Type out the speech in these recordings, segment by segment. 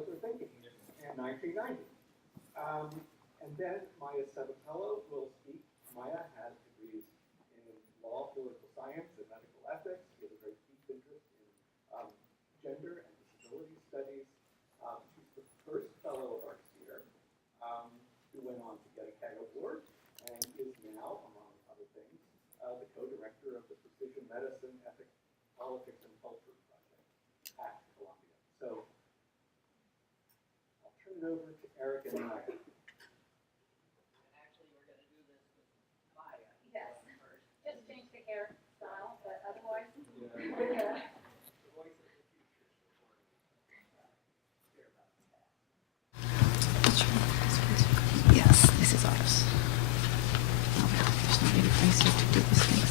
like we're thinking in 1990. And then Maya Sabatello will speak. Maya has degrees in law, political science, and medical ethics. She has a very deep interest in gender and disability studies. She's the first fellow of our sphere who went on to get a CAG award and is now, among other things, the co-director of the Precision Medicine, Ethics, Politics, and Culture Project at Columbia. So I'll turn it over to Eric and Maya. Actually, we're going to do this with Maya. Yes. First. Just change the hairstyle, but otherwise. Yeah. The voice of the future is hear about the past. Yes, this is ours. Oh, well, there's no really place here to do these things.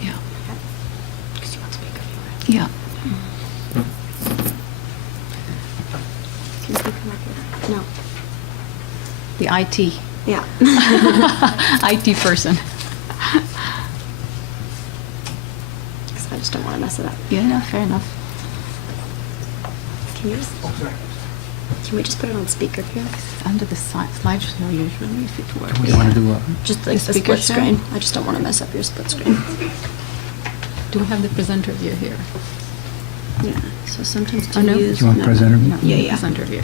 Yeah. Because you want to speak anyway. Yeah. Can you come up here? No. The IT. Yeah. IT person. Because I just don't want to mess it up. Yeah, no, fair enough. Can we just put it on speaker here? Under the slideshow usually, if it works. We want to do what? Just like the speaker split share? screen. I just don't want to mess up your split screen. Do we have the presenter view here? Yeah. So sometimes to Oh, no? use. Do you want presenter view? No, Yeah, yeah. presenter view.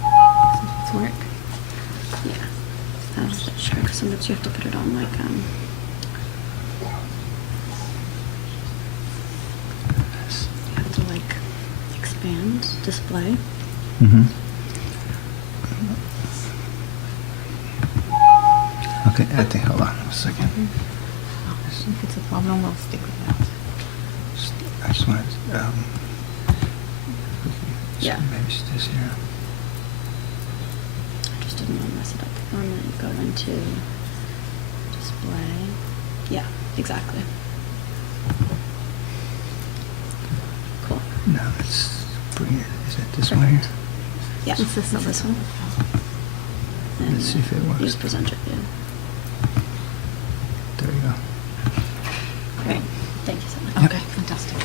Does it work? Yeah. That's not sure. Because sometimes you have to put it on like You have to like expand display. Mm-hmm. Okay, I think, hold on a second. Oh, if it's a problem, we'll stick with that. I just want to, Yeah. maybe it's this here. I just didn't want to mess it up. And then you go into display. Yeah, exactly. Cool. Now let's bring it, is it this one here? Yeah, It's this it's this one. And Let's see if it works. use presenter view. There you go. Great. Thank you so much. Okay, fantastic.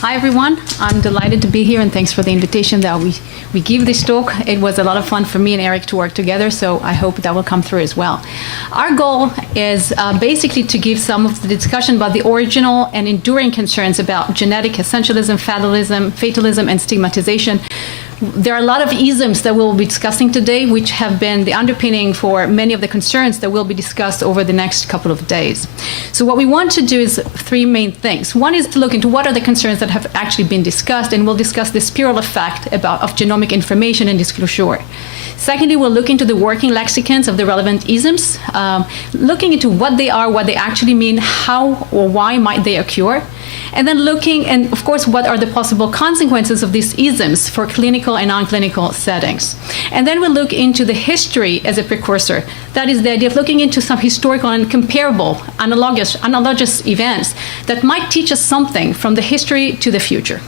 Hi everyone, I'm delighted to be here and thanks for the invitation that we give this talk. It was a lot of fun for me and Eric to work together, so I hope that will come through as well. Our goal is basically to give some of the discussion about the original and enduring concerns about genetic essentialism, fatalism, and stigmatization. There are a lot of isms that we'll be discussing today, which have been the underpinning for many of the concerns that will be discussed over the next couple of days. So what we want to do is three main things. One is to look into what are the concerns that have actually been discussed, and we'll discuss the spiral effect of genomic information and disclosure. Secondly, we'll look into the working lexicons of the relevant isms, looking into what they are, what they actually mean, how or why might they occur, and then looking, and of course, what are the possible consequences of these isms for clinical and non-clinical settings. And then we'll look into the history as a precursor. That is the idea of looking into some historical and comparable, analogous events that might teach us something from the history to the future.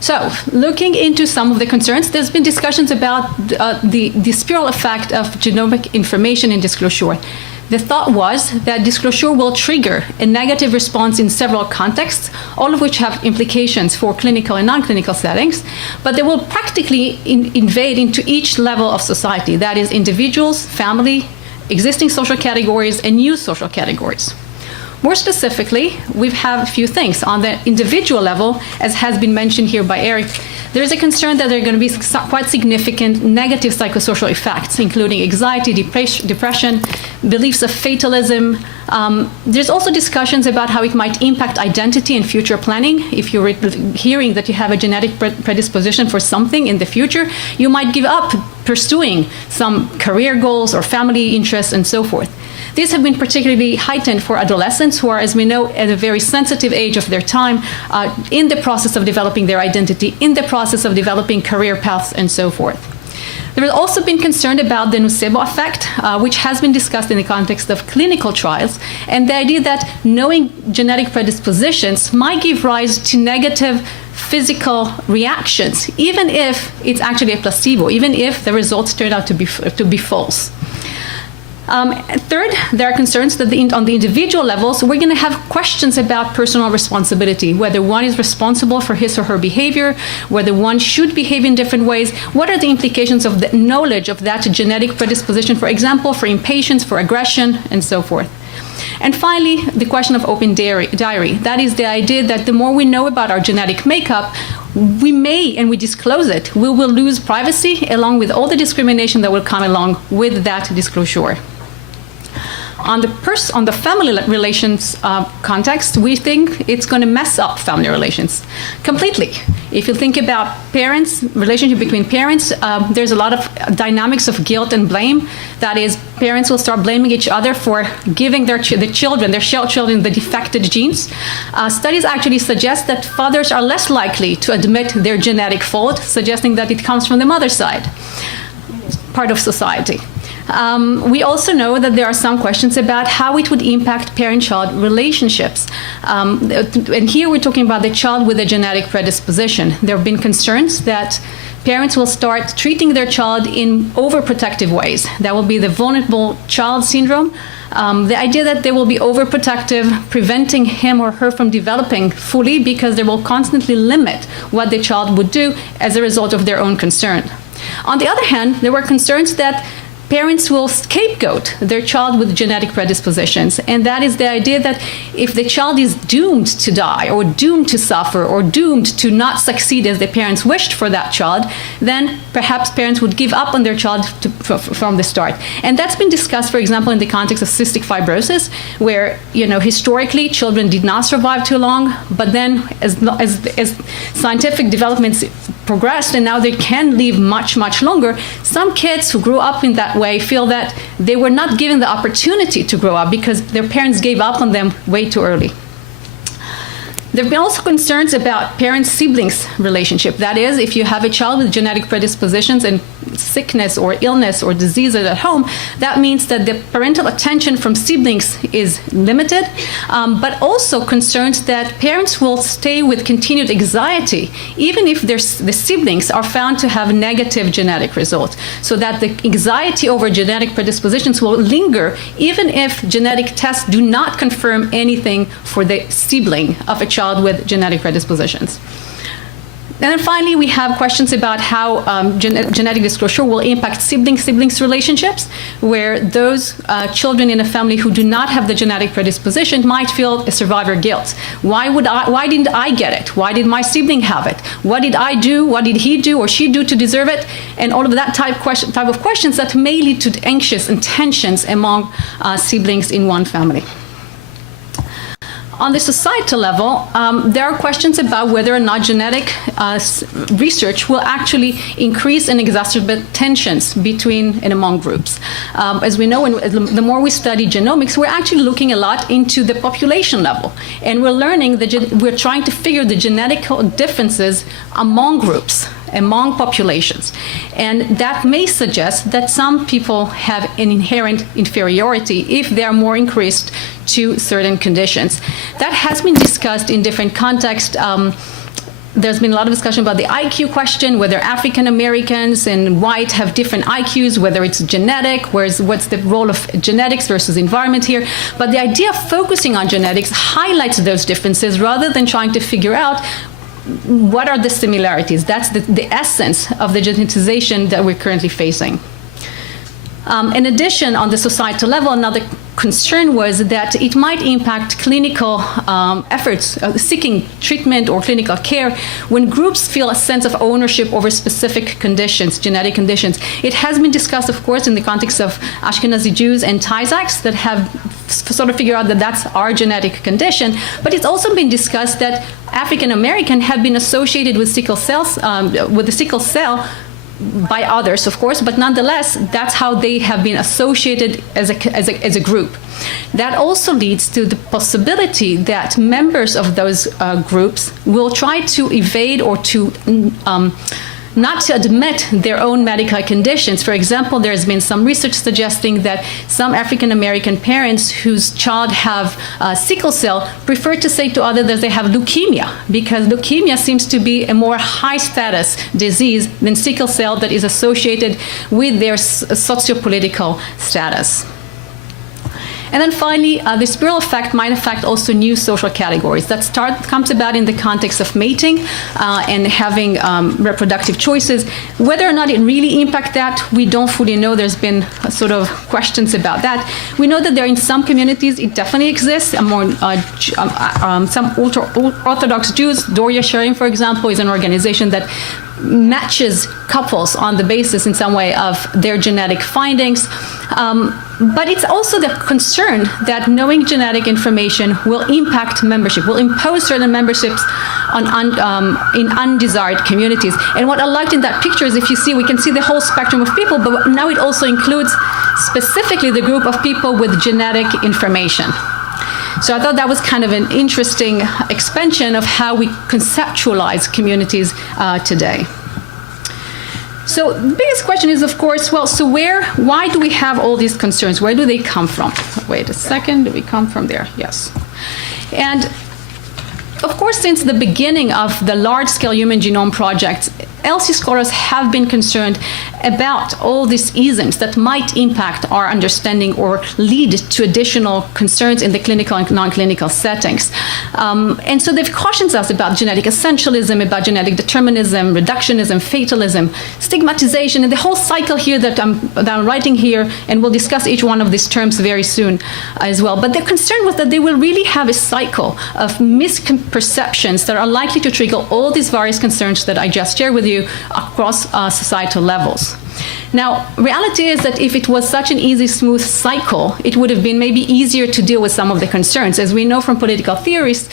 So, looking into some of the concerns, there's been discussions about the spiral effect of genomic information and disclosure. The thought was that disclosure will trigger a negative response in several contexts, all of which have implications for clinical and non-clinical settings, but they will practically invade into each level of society, that is individuals, family, existing social categories, and new social categories. More specifically, we have a few things. On the individual level, as has been mentioned here by Eric, there is a concern that there are going to be quite significant negative psychosocial effects, including anxiety, depression, beliefs of fatalism. There's also discussions about how it might impact identity and future planning. If you're hearing that you have a genetic predisposition for something in the future, you might give up pursuing some career goals or family interests and so forth. These have been particularly heightened for adolescents who are, as we know, at a very sensitive age of their time, in the process of developing their identity, in the process of developing career paths, and so forth. There has also been concern about the nocebo effect, which has been discussed in the context of clinical trials, and the idea that knowing genetic predispositions might give rise to negative physical reactions, even if it's actually a placebo, even if the results turn out to be false. Third, there are concerns that on the individual levels, we're going to have questions about personal responsibility, whether one is responsible for his or her behavior, whether one should behave in different ways, what are the implications of the knowledge of that genetic predisposition, for example, for impatience, for aggression, and so forth. And finally, the question of open diary. That is the idea that the more we know about our genetic makeup, we may, and we disclose it, we will lose privacy along with all the discrimination that will come along with that disclosure. On the family relations context, we think it's going to mess up family relations completely. If you think about parents, relationship between parents, there's a lot of dynamics of guilt and blame. That is, parents will start blaming each other for giving their children the defective genes. Studies actually suggest that fathers are less likely to admit their genetic fault, suggesting that it comes from the mother's side, part of society. We also know that there are some questions about how it would impact parent-child relationships. And here we're talking about the child with a genetic predisposition. There have been concerns that parents will start treating their child in overprotective ways. That will be the vulnerable child syndrome. The idea that they will be overprotective, preventing him or her from developing fully because they will constantly limit what the child would do as a result of their own concern. On the other hand, there were concerns that parents will scapegoat their child with genetic predispositions. And that is the idea that if the child is doomed to die or doomed to suffer or doomed to not succeed as the parents wished for that child, then perhaps parents would give up on their child from the start. And that's been discussed, for example, in the context of cystic fibrosis, where, historically children did not survive too long, but then as scientific developments progressed and now they can live much, much longer, some kids who grew up in that way feel that they were not given the opportunity to grow up because their parents gave up on them way too early. There have been also concerns about parent-siblings relationship. That is, if you have a child with genetic predispositions and sickness or illness or diseases at home, that means that the parental attention from siblings is limited, but also concerns that parents will stay with continued anxiety even if the siblings are found to have negative genetic results, so that the anxiety over genetic predispositions will linger even if genetic tests do not confirm anything for the sibling of a child with genetic predispositions. And then finally, we have questions about how genetic disclosure will impact siblings relationships, where those children in a family who do not have the genetic predisposition might feel a survivor guilt. Why didn't I get it? Why did my sibling have it? What did I do? What did he do or she do to deserve it? And all of that type of questions that may lead to anxious and tensions among siblings in one family. On the societal level, there are questions about whether or not genetic research will actually increase and exacerbate tensions between and among groups. As we know, the more we study genomics, we're actually looking a lot into the population level. And we're learning that we're trying to figure the genetic differences among groups, among populations. And that may suggest that some people have an inherent inferiority if they are more increased to certain conditions. That has been discussed in different contexts. There's been a lot of discussion about the IQ question, whether African Americans and white have different IQs, whether it's genetic, what's the role of genetics versus environment here. But the idea of focusing on genetics highlights those differences rather than trying to figure out what are the similarities. That's the essence of the geneticization that we're currently facing. In addition, on the societal level, another concern was that it might impact clinical efforts seeking treatment or clinical care when groups feel a sense of ownership over specific conditions, genetic conditions. It has been discussed, of course, in the context of Ashkenazi Jews and Tizaks that have sort of figured out that that's our genetic condition, but it's also been discussed that African American have been associated with sickle cells, with the sickle cell by others, of course, but nonetheless, that's how they have been associated as a group. That also leads to the possibility that members of those groups will try to evade or to not to admit their own medical conditions. For example, there's been some research suggesting that some African American parents whose child have sickle cell prefer to say to others that they have leukemia, because leukemia seems to be a more high status disease than sickle cell that is associated with their socio-political status. And then finally, the spiral effect might affect also new social categories. That comes about in the context of mating and having reproductive choices. Whether or not it really impacts that, we don't fully know. There's been sort of questions about that. We know that there in some communities it definitely exists. Among some ultra-Orthodox Jews, Rita Sharon, for example, is an organization that matches couples on the basis in some way of their genetic findings. But it's also the concern that knowing genetic information will impact membership, will impose certain memberships in undesired communities. And what I liked in that picture is, if you see, we can see the whole spectrum of people, but now it also includes specifically the group of people with genetic information. So I thought that was kind of an interesting expansion of how we conceptualize communities today. So the biggest question is, of course, well, so why do we have all these concerns? Where do they come from? Wait a second, do we come from there? Yes. And of course, since the beginning of the large-scale human genome projects, ELSI scholars have been concerned about all these isms that might impact our understanding or lead to additional concerns in the clinical and non-clinical settings. And so they've cautioned us about genetic essentialism, about genetic determinism, reductionism, fatalism, stigmatization, and the whole cycle here that I'm writing here, and we'll discuss each one of these terms very soon as well. But their concern was that they will really have a cycle of misperceptions that are likely to trigger all these various concerns that I just shared with you across societal levels. Now, reality is that if it was such an easy, smooth cycle, it would have been maybe easier to deal with some of the concerns. As we know from political theorists,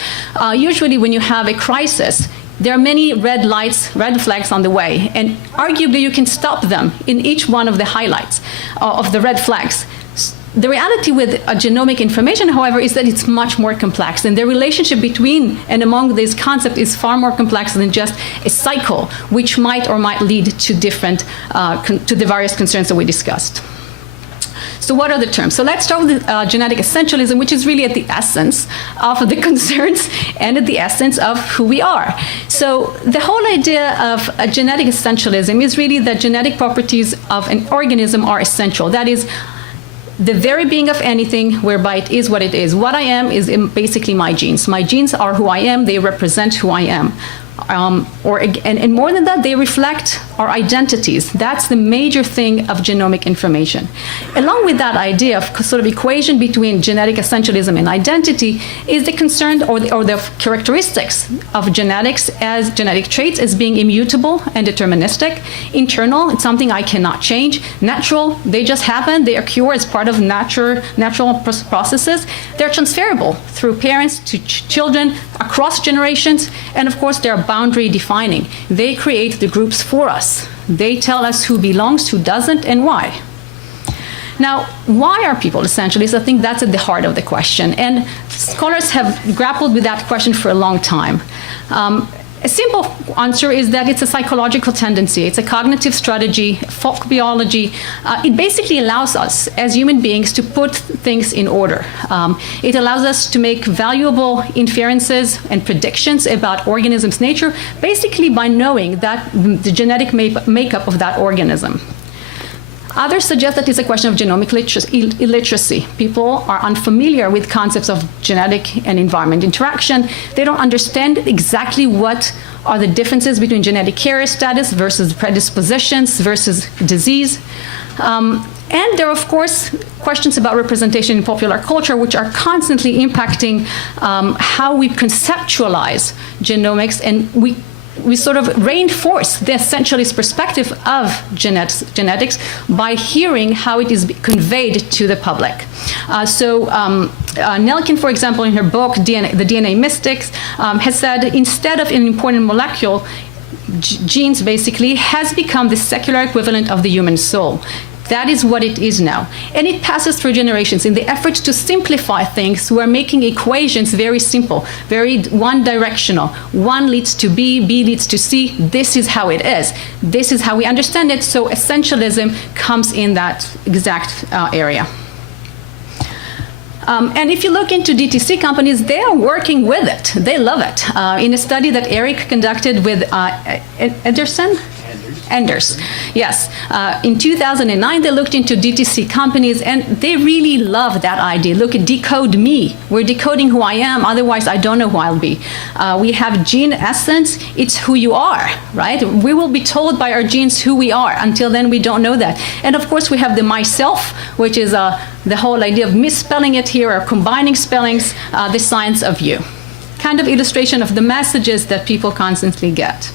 usually when you have a crisis, there are many red lights, red flags on the way, and arguably you can stop them in each one of the highlights of the red flags. The reality with genomic information, however, is that it's much more complex, and the relationship between and among these concepts is far more complex than just a cycle, which might or might lead to different, to the various concerns that we discussed. So what are the terms? So let's start with genetic essentialism, which is really at the essence of the concerns and at the essence of who we are. So the whole idea of genetic essentialism is really that genetic properties of an organism are essential. That is, the very being of anything whereby it is what it is. What I am is basically my genes. My genes are who I am. They represent who I am. And more than that, they reflect our identities. That's the major thing of genomic information. Along with that idea of sort of equation between genetic essentialism and identity is the concern or the characteristics of genetics as genetic traits as being immutable and deterministic. Internal, it's something I cannot change. Natural, they just happen. They occur as part of natural processes. They're transferable through parents to children across generations. And of course, they're boundary defining. They create the groups for us. They tell us who belongs, who doesn't, and why. Now, why are people essentialists? I think that's at the heart of the question. And scholars have grappled with that question for a long time. A simple answer is that it's a psychological tendency. It's a cognitive strategy, folk biology. It basically allows us as human beings to put things in order. It allows us to make valuable inferences and predictions about organisms' nature, basically by knowing that the genetic makeup of that organism. Others suggest that it's a question of genomic illiteracy. People are unfamiliar with concepts of genetic and environment interaction. They don't understand exactly what are the differences between genetic carrier status versus predispositions versus disease. And there are, of course, questions about representation in popular culture, which are constantly impacting how we conceptualize genomics, and we sort of reinforce the essentialist perspective of genetics by hearing how it is conveyed to the public. Nelkin, for example, in her book, The DNA Mystics, has said instead of an important molecule, genes basically has become the secular equivalent of the human soul. That is what it is now. And it passes through generations. In the effort to simplify things, we're making equations very simple, very one-directional. One leads to B, B leads to C. This is how it is. This is how we understand it. So essentialism comes in that exact area. And if you look into DTC companies, they are working with it. They love it. In a study that Eric conducted with Enders. Yes. In 2009, they looked into DTC companies, and they really love that idea. Look at decode me. We're decoding who I am. Otherwise, I don't know who I'll be. We have gene essence. It's who you are, right? We will be told by our genes who we are. Until then, we don't know that. And of course, we have the myself, which is the whole idea of misspelling it here or combining spellings, the science of you. Kind of illustration of the messages that people constantly get.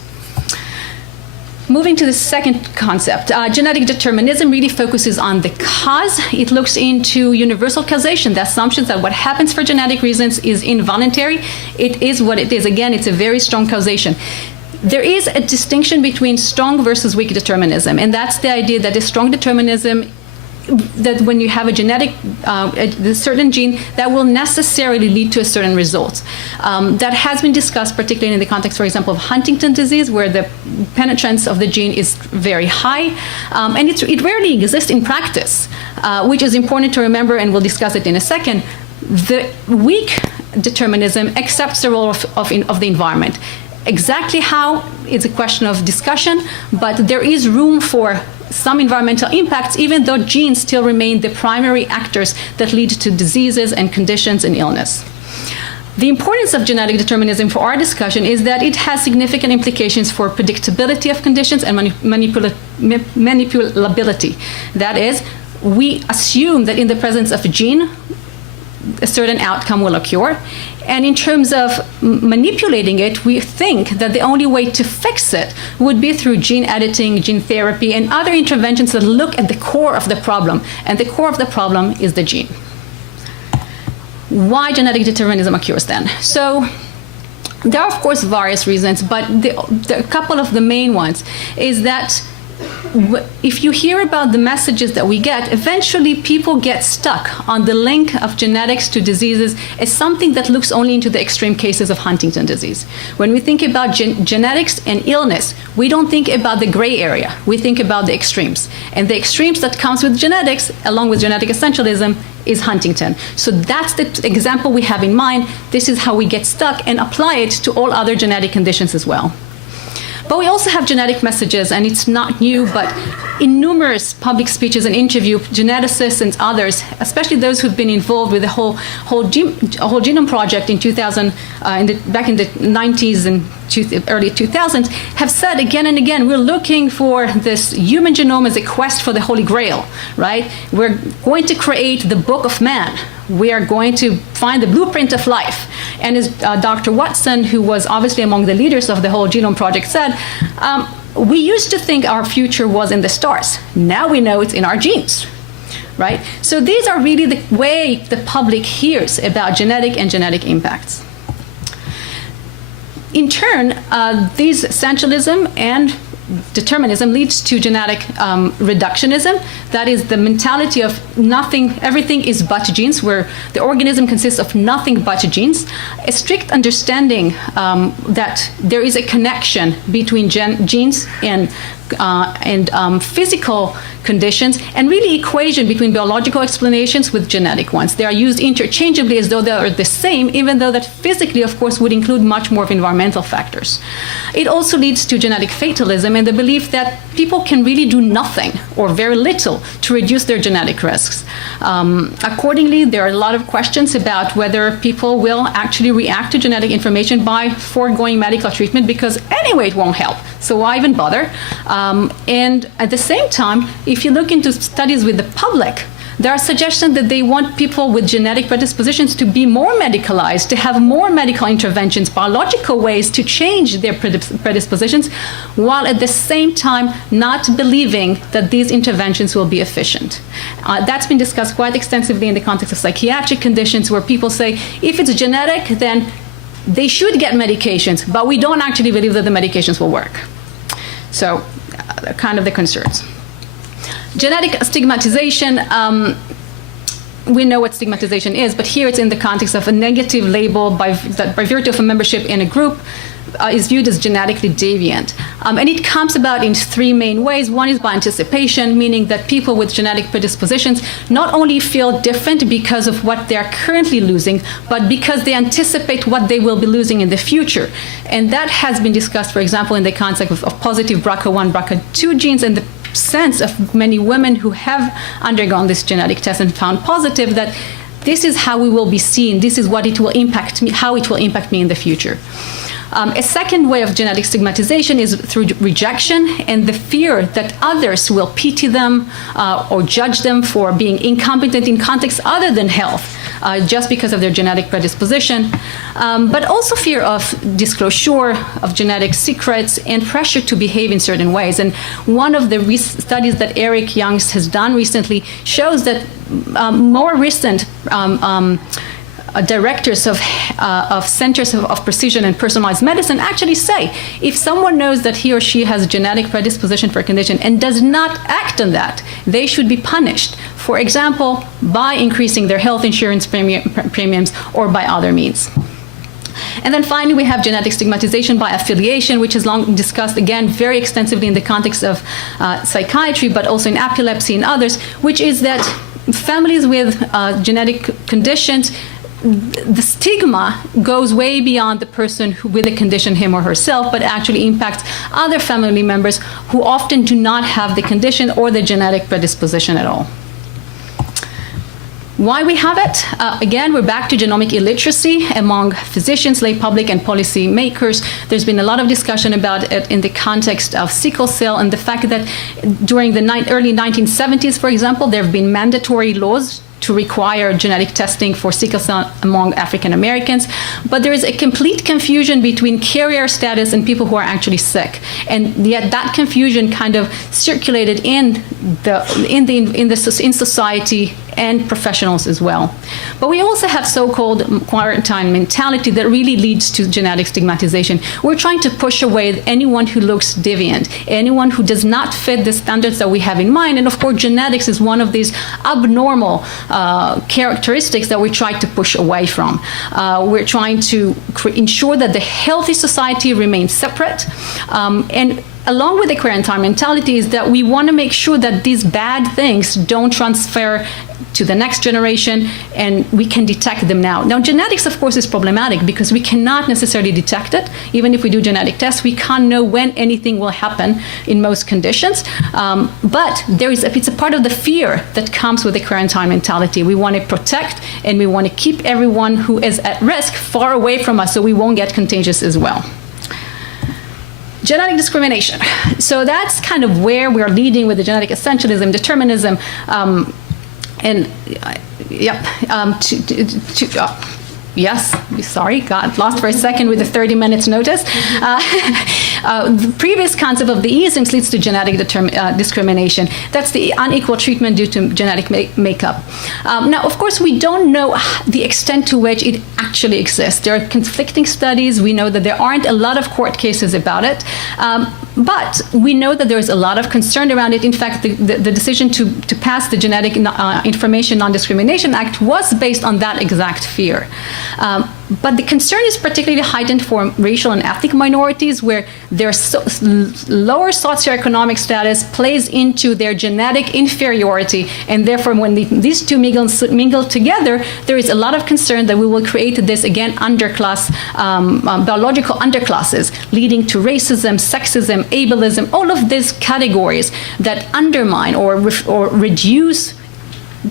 Moving to the second concept, genetic determinism really focuses on the cause. It looks into universal causation, the assumptions that what happens for genetic reasons is involuntary. It is what it is. Again, it's a very strong causation. There is a distinction between strong versus weak determinism, and that's the idea that a strong determinism, that when you have a genetic, a certain gene, that will necessarily lead to a certain result. That has been discussed, particularly in the context, for example, of Huntington disease, where the penetrance of the gene is very high, and it rarely exists in practice, which is important to remember, and we'll discuss it in a second. The weak determinism accepts the role of the environment. Exactly how is a question of discussion, but there is room for some environmental impacts, even though genes still remain the primary actors that lead to diseases and conditions and illness. The importance of genetic determinism for our discussion is that it has significant implications for predictability of conditions and manipulability. That is, we assume that in the presence of a gene, a certain outcome will occur. And in terms of manipulating it, we think that the only way to fix it would be through gene editing, gene therapy, and other interventions that look at the core of the problem. And the core of the problem is the gene. Why genetic determinism occurs then? So there are, of course, various reasons, but a couple of the main ones is that if you hear about the messages that we get, eventually people get stuck on the link of genetics to diseases as something that looks only into the extreme cases of Huntington disease. When we think about genetics and illness, we don't think about the gray area. We think about the extremes. And the extremes that comes with genetics, along with genetic essentialism, is Huntington. So that's the example we have in mind. This is how we get stuck and apply it to all other genetic conditions as well. But we also have genetic messages, and it's not new, but in numerous public speeches and interviews, geneticists and others, especially those who've been involved with the whole genome project in 2000, back in the 90s and early 2000s, have said again and again, we're looking for this human genome as a quest for the Holy Grail, right? We're going to create the book of man. We are going to find the blueprint of life. And as Dr. Hudson, who was obviously among the leaders of the whole genome project, said, we used to think our future was in the stars. Now we know it's in our genes, right? So these are really the way the public hears about genetic and genetic impacts. In turn, these essentialism and determinism leads to genetic reductionism. That is the mentality of nothing, everything is but genes, where the organism consists of nothing but genes. A strict understanding that there is a connection between genes and physical conditions, and really equation between biological explanations with genetic ones. They are used interchangeably as though they are the same, even though that physically, of course, would include much more of environmental factors. It also leads to genetic fatalism and the belief that people can really do nothing or very little to reduce their genetic risks. Accordingly, there are a lot of questions about whether people will actually react to genetic information by foregoing medical treatment, because anyway it won't help, so why even bother? And at the same time, if you look into studies with the public, there are suggestions that they want people with genetic predispositions to be more medicalized, to have more medical interventions, biological ways to change their predispositions, while at the same time not believing that these interventions will be efficient. That's been discussed quite extensively in the context of psychiatric conditions, where people say, if it's genetic, then they should get medications, but we don't actually believe that the medications will work. So, kind of the concerns. Genetic stigmatization, we know what stigmatization is, but here it's in the context of a negative label that by virtue of a membership in a group is viewed as genetically deviant. And it comes about in three main ways. One is by anticipation, meaning that people with genetic predispositions not only feel different because of what they're currently losing, but because they anticipate what they will be losing in the future. And that has been discussed, for example, in the concept of positive BRCA1, BRCA2 genes, and the sense of many women who have undergone this genetic test and found positive that this is how we will be seen, this is what it will impact me, how it will impact me in the future. A second way of genetic stigmatization is through rejection and the fear that others will pity them or judge them for being incompetent in contexts other than health, just because of their genetic predisposition, but also fear of disclosure of genetic secrets and pressure to behave in certain ways. And one of the studies that Eric Juengst has done recently shows that more recent directors of centers of precision and personalized medicine actually say if someone knows that he or she has a genetic predisposition for a condition and does not act on that, they should be punished. For example, by increasing their health insurance premiums or by other means. And then finally, we have genetic stigmatization by affiliation, which is long discussed, again, very extensively in the context of psychiatry, but also in epilepsy and others, which is that families with genetic conditions, the stigma goes way beyond the person with the condition, him or herself, but actually impacts other family members who often do not have the condition or the genetic predisposition at all. Why we have it? Again, we're back to genomic illiteracy among physicians, lay public, and policy makers. There's been a lot of discussion about it in the context of sickle cell and the fact that during the early 1970s, for example, there have been mandatory laws to require genetic testing for sickle cell among African Americans, but there is a complete confusion between carrier status and people who are actually sick, and yet that confusion kind of circulated in society and professionals as well. But we also have so-called quarantine mentality that really leads to genetic stigmatization. We're trying to push away anyone who looks deviant, anyone who does not fit the standards that we have in mind, and of course genetics is one of these abnormal characteristics that we try to push away from. We're trying to ensure that the healthy society remains separate, and along with the quarantine mentality is that we want to make sure that these bad things don't transfer to the next generation, and we can detect them now. Now, genetics, of course, is problematic because we cannot necessarily detect it. Even if we do genetic tests, we can't know when anything will happen in most conditions. But it's a part of the fear that comes with the quarantine mentality. We want to protect and we want to keep everyone who is at risk far away from us so we won't get contagious as well. Genetic discrimination. So that's kind of where we're leading with the genetic essentialism, determinism, yes, sorry, got lost for a second with the 30 minutes notice. The previous concept of the isms leads to genetic discrimination. That's the unequal treatment due to genetic makeup. Now, of course, we don't know the extent to which it actually exists. There are conflicting studies. We know that there aren't a lot of court cases about it. But we know that there is a lot of concern around it. In fact, the decision to pass the Genetic Information Non-Discrimination Act was based on that exact fear. But the concern is particularly heightened for racial and ethnic minorities, where their lower socioeconomic status plays into their genetic inferiority, and therefore when these two mingle together, there is a lot of concern that we will create this, again, underclass, biological underclasses, leading to racism, sexism, ableism, all of these categories that undermine or reduce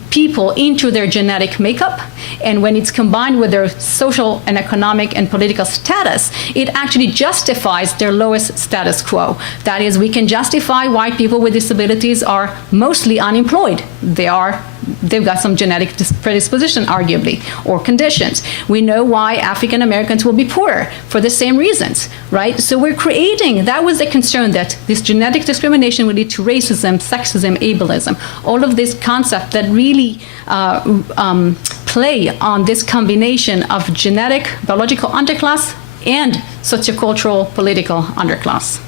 people into their genetic makeup, and when it's combined with their social and economic and political status, it actually justifies their lowest status quo. That is, we can justify why people with disabilities are mostly unemployed. They've got some genetic predisposition, arguably, or conditions. We know why African Americans will be poorer for the same reasons, right? So we're creating, that was the concern, that this genetic discrimination would lead to racism, sexism, ableism, all of these concepts that really play on this combination of genetic, biological underclass and sociocultural, political underclass.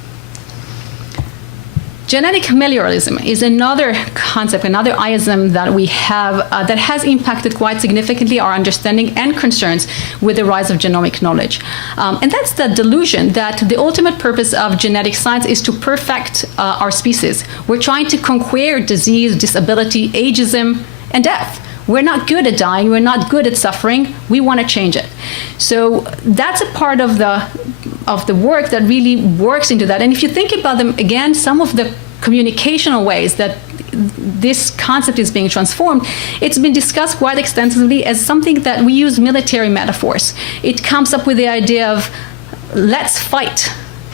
Genetic meliorism is another concept, another ism that we have that has impacted quite significantly our understanding and concerns with the rise of genomic knowledge. And that's the delusion that the ultimate purpose of genetic science is to perfect our species. We're trying to conquer disease, disability, ageism, and death. We're not good at dying. We're not good at suffering. We want to change it. So that's a part of the work that really works into that. And if you think about them, again, some of the communicational ways that this concept is being transformed, it's been discussed quite extensively as something that we use military metaphors. It comes up with the idea of, let's fight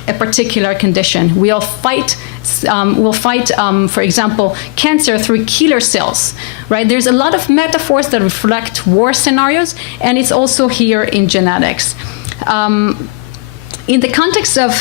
a particular condition. We'll fight, for example, cancer through killer cells, right? There's a lot of metaphors that reflect war scenarios, and it's also here in genetics. In the context of,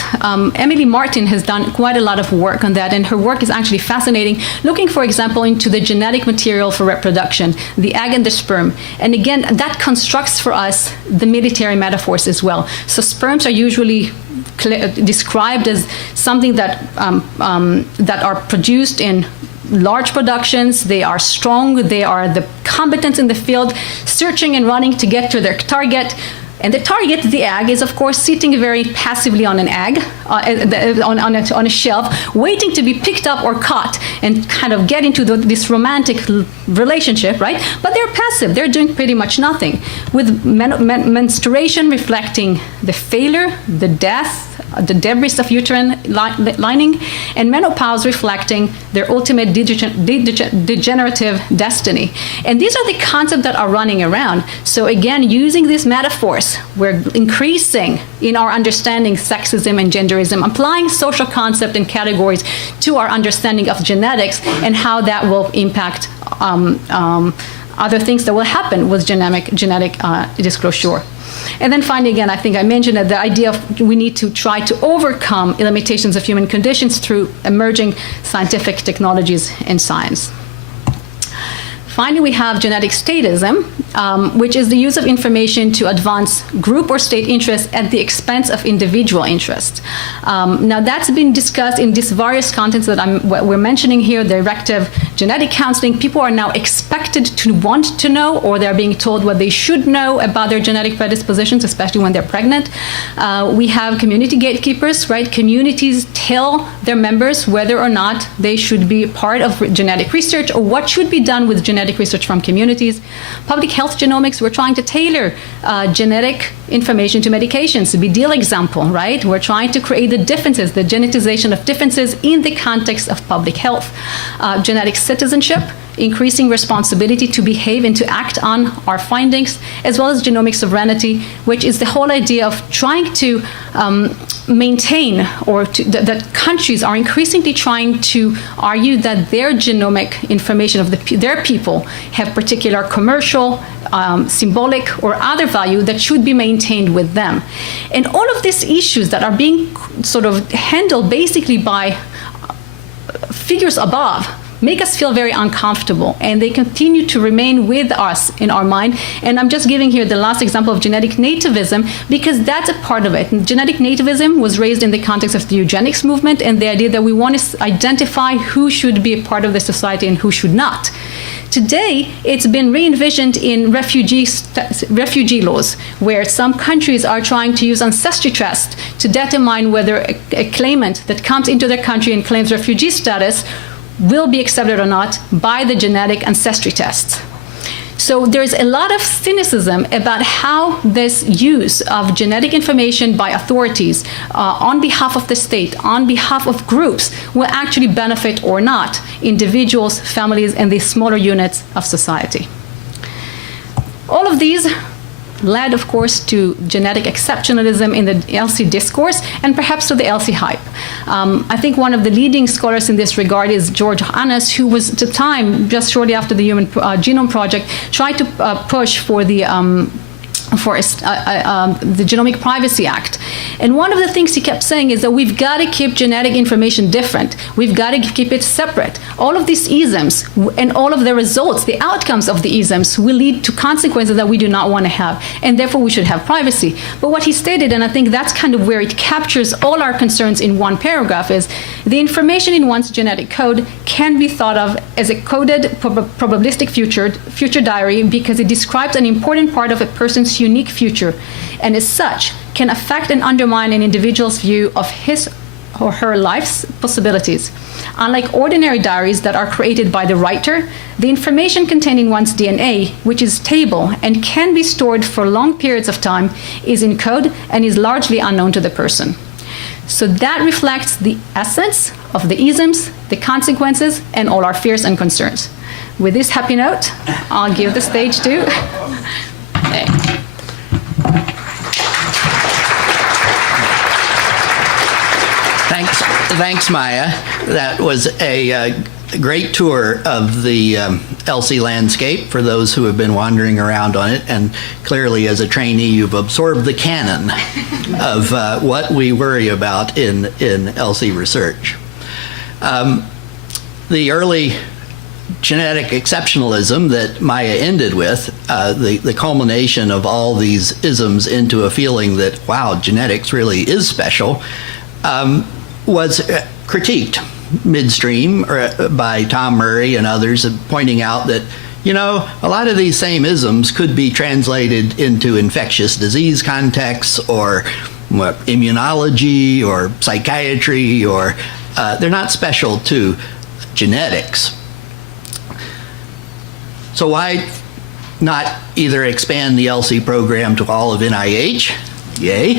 Emily Martin has done quite a lot of work on that, and her work is actually fascinating, looking, for example, into the genetic material for reproduction, the egg and the sperm. And again, that constructs for us the military metaphors as well. So sperms are usually described as something that, that are produced in large productions. They are strong, they are the combatants in the field, searching and running to get to their target. And the target, the egg, is of course sitting very passively on an egg, on a shelf, waiting to be picked up or caught and kind of get into this romantic relationship, right? But they're passive, they're doing pretty much nothing. With menstruation reflecting the failure, the death, the debris of uterine lining, and menopause reflecting their ultimate degenerative destiny. And these are the concepts that are running around. So again, using these metaphors, we're increasing in our understanding sexism and genderism, applying social concepts and categories to our understanding of genetics and how that will impact other things that will happen with genetic disclosure. And then finally, again, I think I mentioned that the idea of we need to try to overcome limitations of human conditions through emerging scientific technologies and science. Finally, we have genetic statism, which is the use of information to advance group or state interests at the expense of individual interests. Now, that's been discussed in these various contents that we're mentioning here, directive genetic counseling. People are now expected to want to know, or they're being told what they should know about their genetic predispositions, especially when they're pregnant. We have community gatekeepers, right? Communities tell their members whether or not they should be part of genetic research or what should be done with genetic research from communities. Public health genomics, we're trying to tailor genetic information to medications. The ideal example, right? We're trying to create the differences, the genetization of differences in the context of public health. Genetic citizenship, increasing responsibility to behave and to act on our findings, as well as genomic sovereignty, which is the whole idea of trying to maintain, or that countries are increasingly trying to argue that their genomic information of their people have particular commercial, symbolic, or other value that should be maintained with them. And all of these issues that are being sort of handled basically by figures above make us feel very uncomfortable, and they continue to remain with us in our mind. And I'm just giving here the last example of genetic nativism, because that's a part of it. And genetic nativism was raised in the context of the eugenics movement and the idea that we want to identify who should be a part of the society and who should not. Today, it's been re-envisioned in refugee laws, where some countries are trying to use ancestry tests to determine whether a claimant that comes into their country and claims refugee status will be accepted or not by the genetic ancestry tests. So there's a lot of cynicism about how this use of genetic information by authorities on behalf of the state, on behalf of groups, will actually benefit or not individuals, families, and the smaller units of society. All of these led, of course, to genetic exceptionalism in the ELSI discourse, and perhaps to the ELSI hype. I think one of the leading scholars in this regard is George Annas, who was, at the time, just shortly after the Human Genome Project, tried to push for the Genomic Privacy Act, And one of the things he kept saying is that we've got to keep genetic information different. We've got to keep it separate. All of these isms and all of the results, the outcomes of the isms will lead to consequences that we do not want to have, and therefore we should have privacy. But what he stated, and I think that's kind of where it captures all our concerns in one paragraph, is the information in one's genetic code can be thought of as a coded probabilistic future diary because it describes an important part of a person's unique future, and as such can affect and undermine an individual's view of his or her life's possibilities. Unlike ordinary diaries that are created by the writer, the information contained in one's DNA, which is stable and can be stored for long periods of time, is in code and is largely unknown to the person. So that reflects the essence of the isms, the consequences, and all our fears and concerns. With this happy note, I'll give the stage to... Hey. Thanks, Maya. That was a great tour of the ELSI landscape for those who have been wandering around on it. And clearly, as a trainee, you've absorbed the canon of what we worry about in ELSI research. The early genetic exceptionalism that Maya ended with, the culmination of all these isms into a feeling that, wow, genetics really is special, was critiqued midstream by Tom Murray and others, pointing out that, you know, a lot of these same isms could be translated into infectious disease contexts or immunology or psychiatry, or they're not special to genetics. So why not either expand the ELSI program to all of NIH, yay,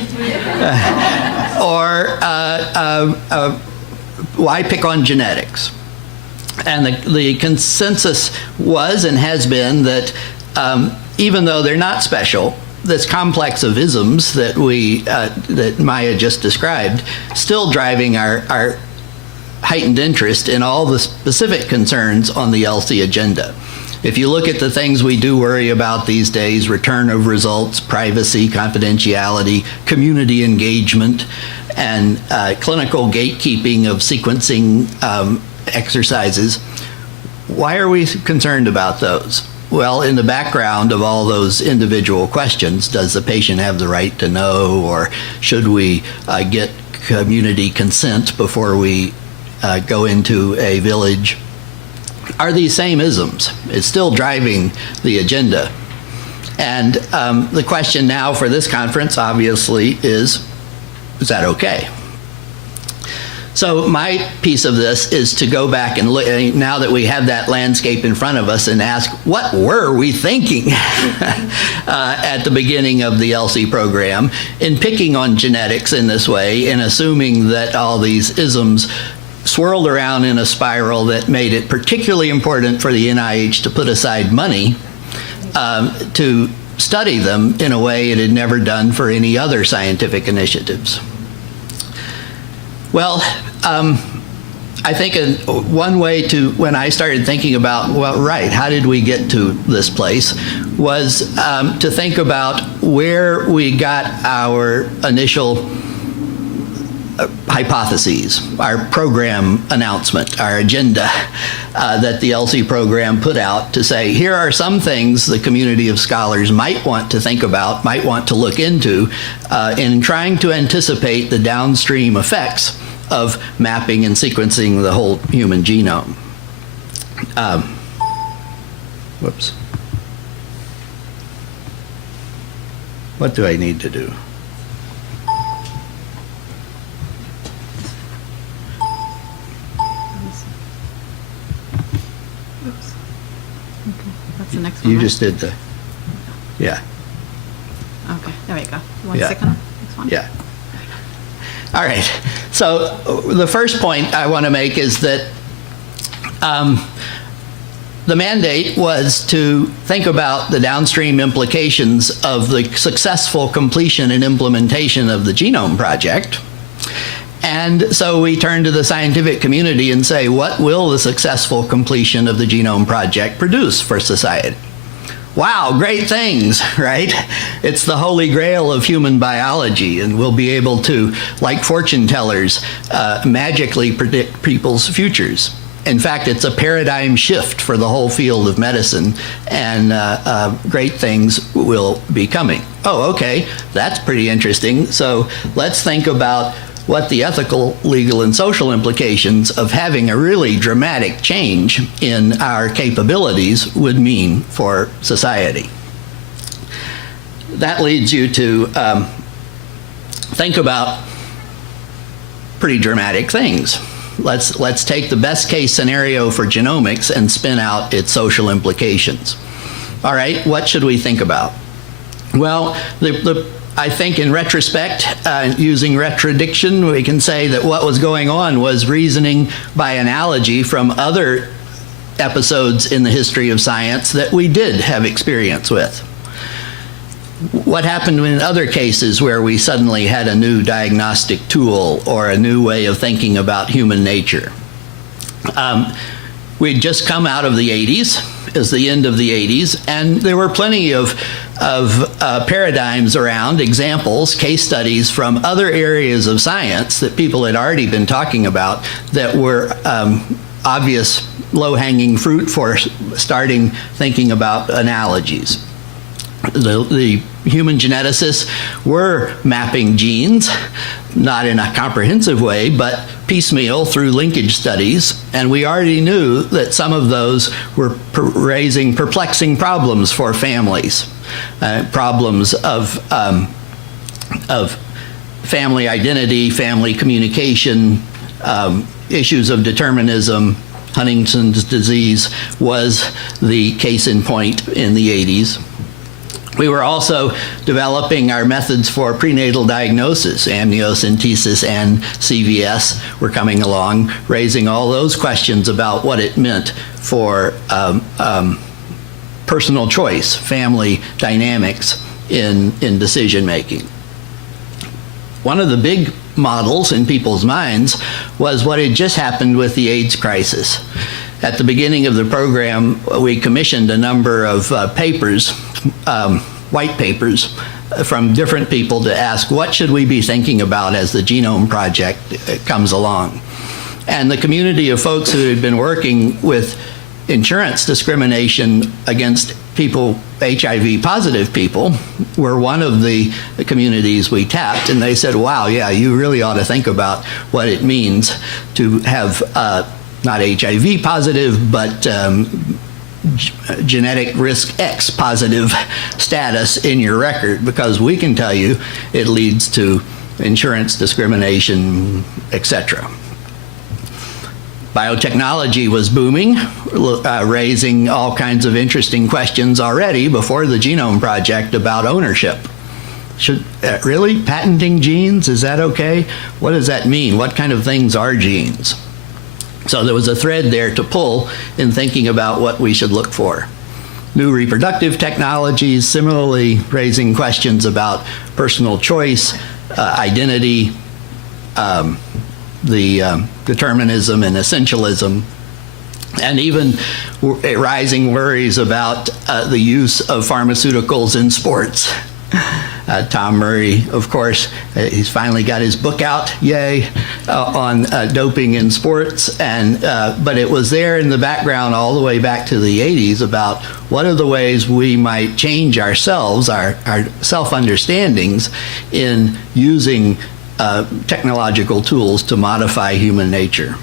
or why pick on genetics? And the consensus was and has been that even though they're not special, this complex of isms that that Maya just described, still driving our heightened interest in all the specific concerns on the ELSI agenda. If you look at the things we do worry about these days, return of results, privacy, confidentiality, community engagement, and clinical gatekeeping of sequencing exercises, why are we concerned about those? Well, in the background of all those individual questions, does the patient have the right to know, or should we get community consent before we go into a village, are these same isms. It's still driving the agenda. And the question now for this conference, obviously, is that okay? So my piece of this is to go back and look, now that we have that landscape in front of us, and ask, what were we thinking at the beginning of the ELSI program in picking on genetics in this way and assuming that all these isms swirled around in a spiral that made it particularly important for the NIH to put aside money to study them in a way it had never done for any other scientific initiatives. Well, I think one way to, when I started thinking about, well, right, how did we get to this place, was to think about where we got our initial hypotheses, our program announcement, our agenda that the ELSI program put out to say, here are some things the community of scholars might want to think about, might want to look into in trying to anticipate the downstream effects of mapping and sequencing the whole human genome. Whoops. What do I need to do? That's the next one. You right? just did the, yeah. Okay, there we go. One Yeah. second. Next one. Yeah. All right. So the first point I want to make is that the mandate was to think about the downstream implications of the successful completion and implementation of the Genome Project. And so we turn to the scientific community and say, what will the successful completion of the Genome Project produce for society? wow, great things, right? It's the holy grail of human biology, and we'll be able to, like fortune tellers, magically predict people's futures. In fact, it's a paradigm shift for the whole field of medicine, and great things will be coming. Oh, okay, that's pretty interesting. So let's think about what the ethical, legal, and social implications of having a really dramatic change in our capabilities would mean for society. That leads you to think about pretty dramatic things. Let's take the best case scenario for genomics and spin out its social implications. All right, what should we think about? Well, I think in retrospect, using retrodiction, we can say that what was going on was reasoning by analogy from other episodes in the history of science that we did have experience with. What happened in other cases where we suddenly had a new diagnostic tool or a new way of thinking about human nature? We'd just come out of the 80s, as the end of the 80s, and there were plenty of paradigms around, examples, case studies from other areas of science that people had already been talking about that were obvious low-hanging fruit for starting thinking about analogies. The human geneticists were mapping genes, not in a comprehensive way, but piecemeal through linkage studies, and we already knew that some of those were raising perplexing problems for families, problems of family identity, family communication, issues of determinism. Huntington's disease was the case in point in the 80s. We were also developing our methods for prenatal diagnosis. Amniocentesis and CVS were coming along, raising all those questions about what it meant for personal choice, family dynamics in decision making. One of the big models in people's minds was what had just happened with the AIDS crisis. At the beginning of the program, we commissioned a number of papers, white papers, from different people to ask what should we be thinking about as the Genome Project comes along. And the community of folks who had been working with insurance discrimination against people, HIV positive people, were one of the communities we tapped, and they said, wow, yeah, you really ought to think about what it means to have not HIV positive, but genetic risk X positive status in your record, because we can tell you it leads to insurance discrimination, etc. Biotechnology was booming, raising all kinds of interesting questions already before the Genome Project about ownership. Should really patenting genes, is that okay? What does that mean? What kind of things are genes? So there was a thread there to pull in thinking about what we should look for. New reproductive technologies, similarly raising questions about personal choice, identity, the determinism and essentialism, and even rising worries about the use of pharmaceuticals in sports. Tom Murray, of course, he's finally got his book out, yay, on doping in sports, and but it was there in the background all the way back to the 80s about what are the ways we might change ourselves, our self-understandings, in using technological tools to modify human nature.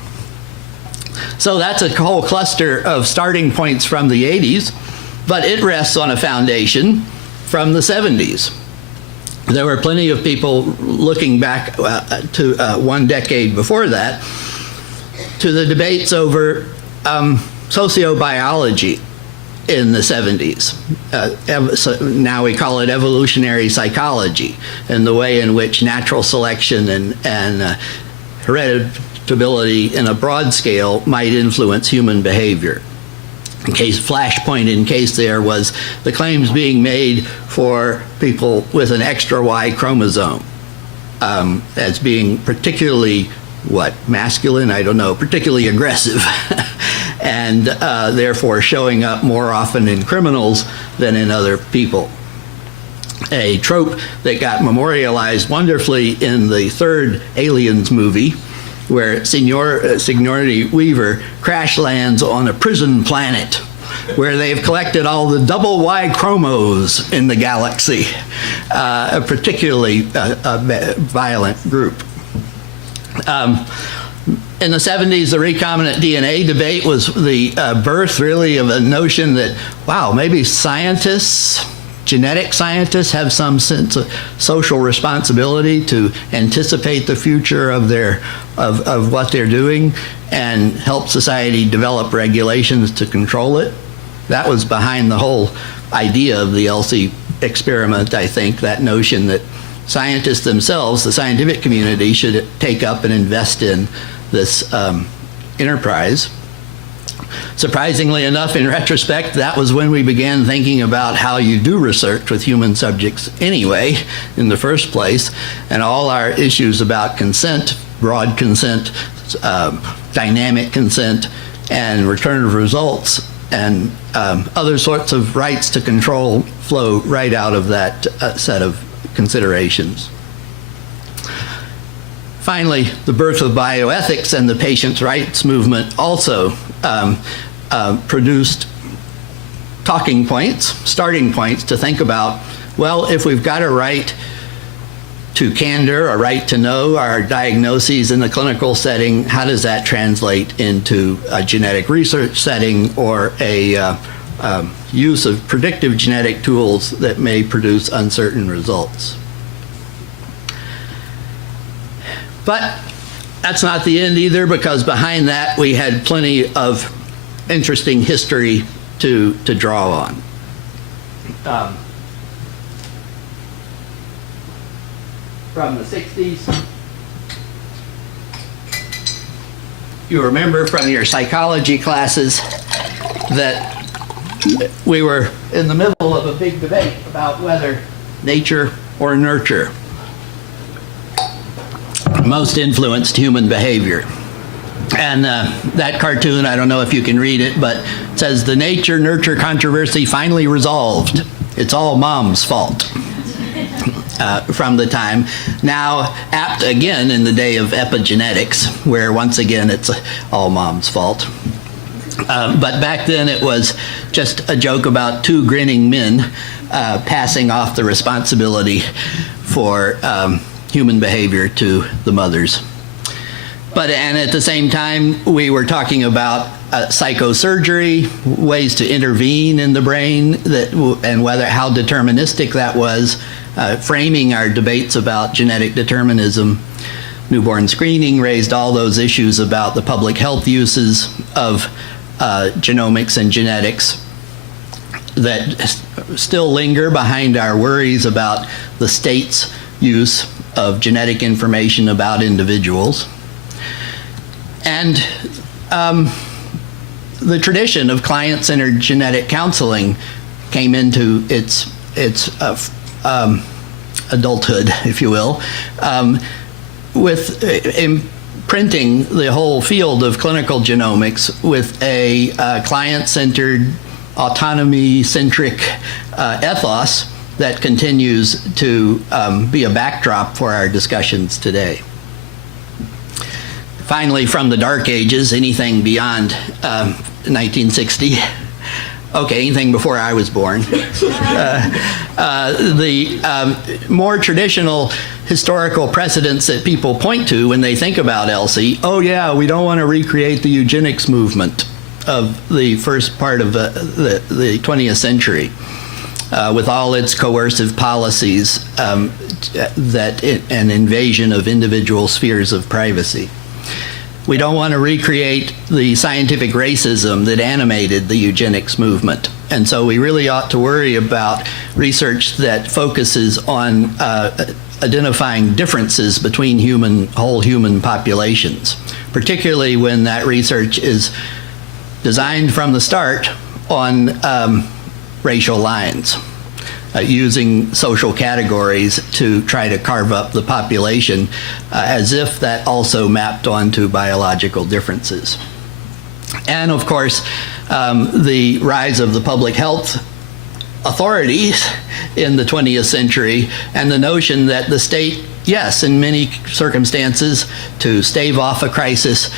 So that's a whole cluster of starting points from the 80s, but it rests on a foundation from the 70s. There were plenty of people looking back to one decade before that, to the debates over sociobiology in the 70s. So now we call it evolutionary psychology, and the way in which natural selection and hereditability in a broad scale might influence human behavior. Flashpoint in case there was the claims being made for people with an extra Y chromosome as being particularly, masculine? I don't know, particularly aggressive. and therefore showing up more often in criminals than in other people. A trope that got memorialized wonderfully in the third Aliens movie, where Sigourney Weaver crash lands on a prison planet where they've collected all the double Y chromos in the galaxy, a particularly violent group. In the 70s, the recombinant DNA debate was the birth, really, of a notion that, wow, maybe genetic scientists have some sense of social responsibility to anticipate the future of what they're doing and help society develop regulations to control it. That was behind the whole idea of the ELSI experiment, I think, that notion that scientists themselves, the scientific community, should take up and invest in this enterprise. Surprisingly enough, in retrospect, that was when we began thinking about how you do research with human subjects anyway, in the first place, and all our issues about consent, broad consent, dynamic consent, and return of results, and other sorts of rights to control flow right out of that set of considerations. Finally, the birth of bioethics and the patients' rights movement also produced talking points, starting points to think about, well, if we've got a right to candor, a right to know our diagnoses in the clinical setting, how does that translate into a genetic research setting or a use of predictive genetic tools that may produce uncertain results? But that's not the end either, because behind that we had plenty of interesting history to draw on. From the 60s, you remember from your psychology classes that we were in the middle of a big debate about whether nature or nurture most influenced human behavior. And that cartoon, I don't know if you can read it, but it says, "The nature-nurture controversy finally resolved. It's all mom's fault." From the time, now apt again in the day of epigenetics, where once again it's all mom's fault. But back then it was just a joke about two grinning men passing off the responsibility for human behavior to the mothers. And at the same time, we were talking about psychosurgery, ways to intervene in the brain, and how deterministic that was, framing our debates about genetic determinism. Newborn screening raised all those issues about the public health uses of genomics and genetics that still linger behind our worries about the state's use of genetic information about individuals. And the tradition of client-centered genetic counseling came into its adulthood, if you will, with imprinting the whole field of clinical genomics with a client-centered, autonomy-centric ethos that continues to be a backdrop for our discussions today. Finally, from the dark ages, anything beyond 1960, okay, anything before I was born, the more traditional historical precedents that people point to when they think about ELSI, oh yeah, we don't want to recreate the eugenics movement of the first part of the 20th century. With all its coercive policies an invasion of individual spheres of privacy. We don't want to recreate the scientific racism that animated the eugenics movement. And so we really ought to worry about research that focuses on identifying differences between whole human populations, particularly when that research is designed from the start on racial lines, using social categories to try to carve up the population as if that also mapped onto biological differences. And of course, the rise of the public health authorities in the 20th century, and the notion that the state, yes, in many circumstances, to stave off a crisis,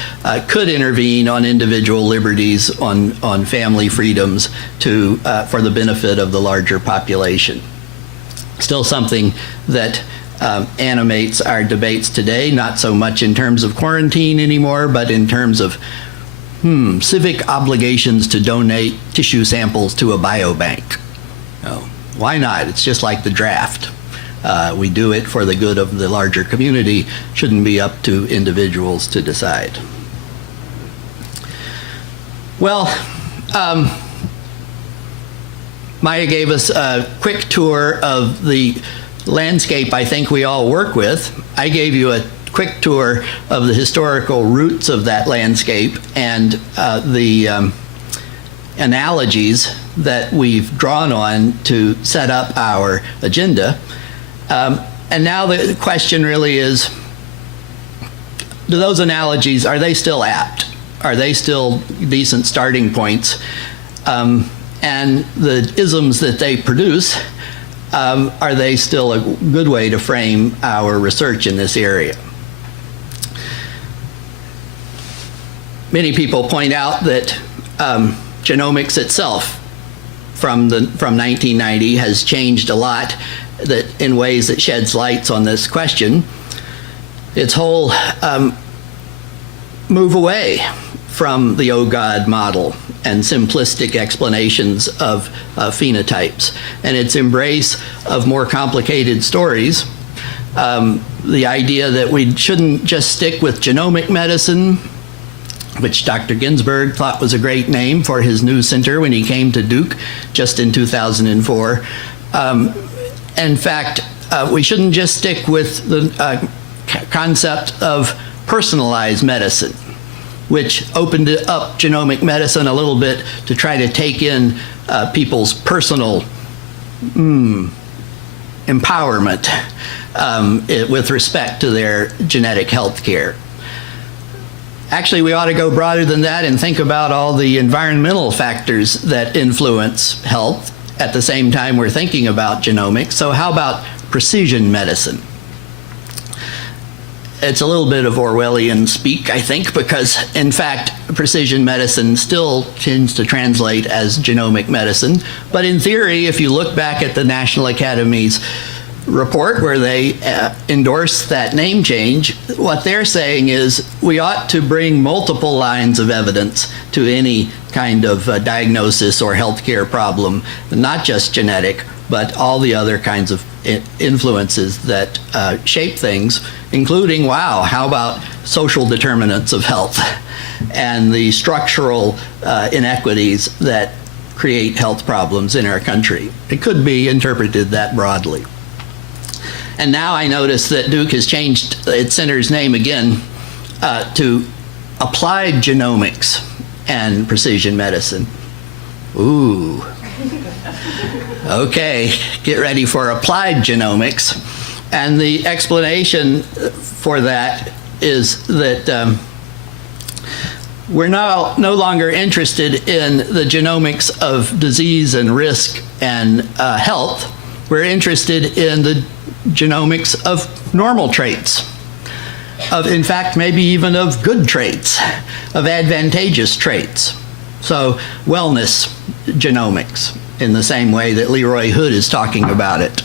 could intervene on individual liberties, on family freedoms, for the benefit of the larger population. Still something that animates our debates today, not so much in terms of quarantine anymore, but in terms of civic obligations to donate tissue samples to a biobank. Why not? It's just like the draft. We do it for the good of the larger community. Shouldn't be up to individuals to decide. Well, Maya gave us a quick tour of the landscape I think we all work with. I gave you a quick tour of the historical roots of that landscape and the analogies that we've drawn on to set up our agenda. And now the question really is, do those analogies, are they still apt? Are they still decent starting points? And the isms that they produce, are they still a good way to frame our research in this area? Many people point out that genomics itself from 1990 has changed a lot, that in ways that sheds lights on this question. Its whole move away from the oh God model and simplistic explanations of phenotypes, and its embrace of more complicated stories. The idea that we shouldn't just stick with genomic medicine, which Dr. Ginsburg thought was a great name for his new center when he came to Duke just in 2004. In fact, we shouldn't just stick with the concept of personalized medicine, which opened up genomic medicine a little bit to try to take in people's personal empowerment with respect to their genetic health care. Actually, we ought to go broader than that and think about all the environmental factors that influence health at the same time we're thinking about genomics. So how about precision medicine? It's a little bit of Orwellian speak, I think, because in fact, precision medicine still tends to translate as genomic medicine. But in theory, if you look back at the National Academy's report where they endorse that name change, what they're saying is we ought to bring multiple lines of evidence to any kind of diagnosis or healthcare problem, not just genetic, but all the other kinds of influences that shape things, including, wow, how about social determinants of health and the structural inequities that create health problems in our country? It could be interpreted that broadly. And now I notice that Duke has changed its center's name again to Applied Genomics and Precision Medicine. Ooh. Okay, get ready for applied genomics. And the explanation for that is that we're now no longer interested in the genomics of disease and risk and health. We're interested in the genomics of normal traits, of, in fact, maybe even of good traits, of advantageous traits. So wellness genomics, in the same way that Leroy Hood is talking about it.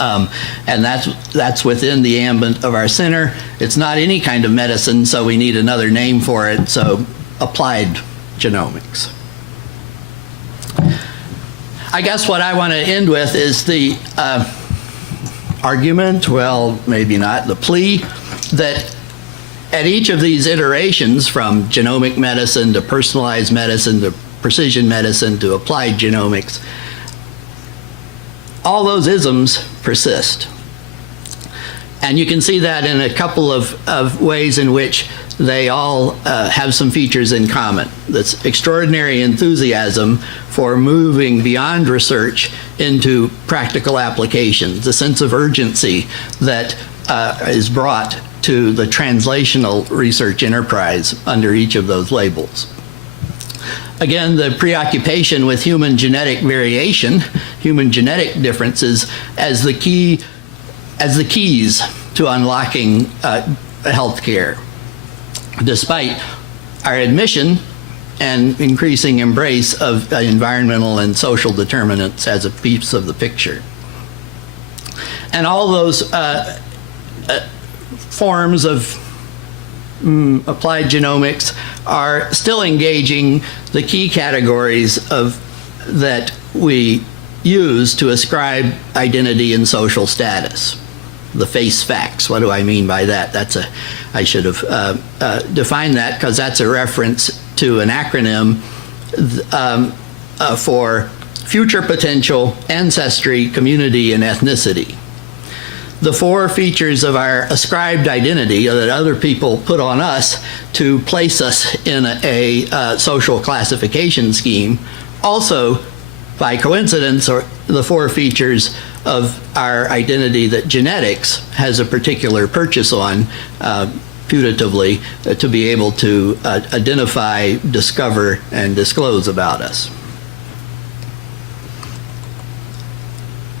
And that's within the ambit of our center. It's not any kind of medicine, so we need another name for it, so applied genomics. I guess what I want to end with is the argument, well, maybe not, the plea that at each of these iterations, from genomic medicine to personalized medicine to precision medicine to applied genomics, all those isms persist. And you can see that in a couple of ways in which they all have some features in common. This extraordinary enthusiasm for moving beyond research into practical applications, the sense of urgency that is brought to the translational research enterprise under each of those labels. Again, the preoccupation with human genetic variation, human genetic differences, as the keys to unlocking healthcare, despite our admission and increasing embrace of environmental and social determinants as a piece of the picture. And all those forms of applied genomics are still engaging the key categories that we use to ascribe identity and social status. The face facts. What do I mean by that? I should have defined that, because that's a reference to an acronym for future potential, ancestry, community, and ethnicity. The 4 features of our ascribed identity that other people put on us to place us in a social classification scheme, also, by coincidence, are the 4 features of our identity that genetics has a particular purchase on, putatively, to be able to identify, discover, and disclose about us.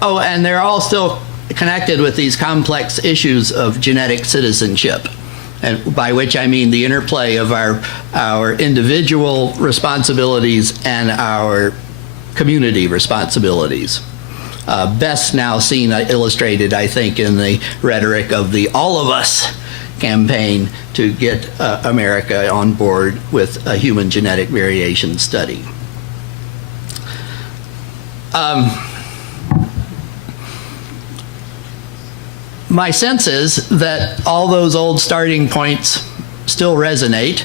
Oh, and they're all still connected with these complex issues of genetic citizenship, and by which I mean the interplay of our individual responsibilities and our community responsibilities. Best now seen, illustrated, I think, in the rhetoric of the All of Us campaign to get America on board with a human genetic variation study. My sense is that all those old starting points still resonate,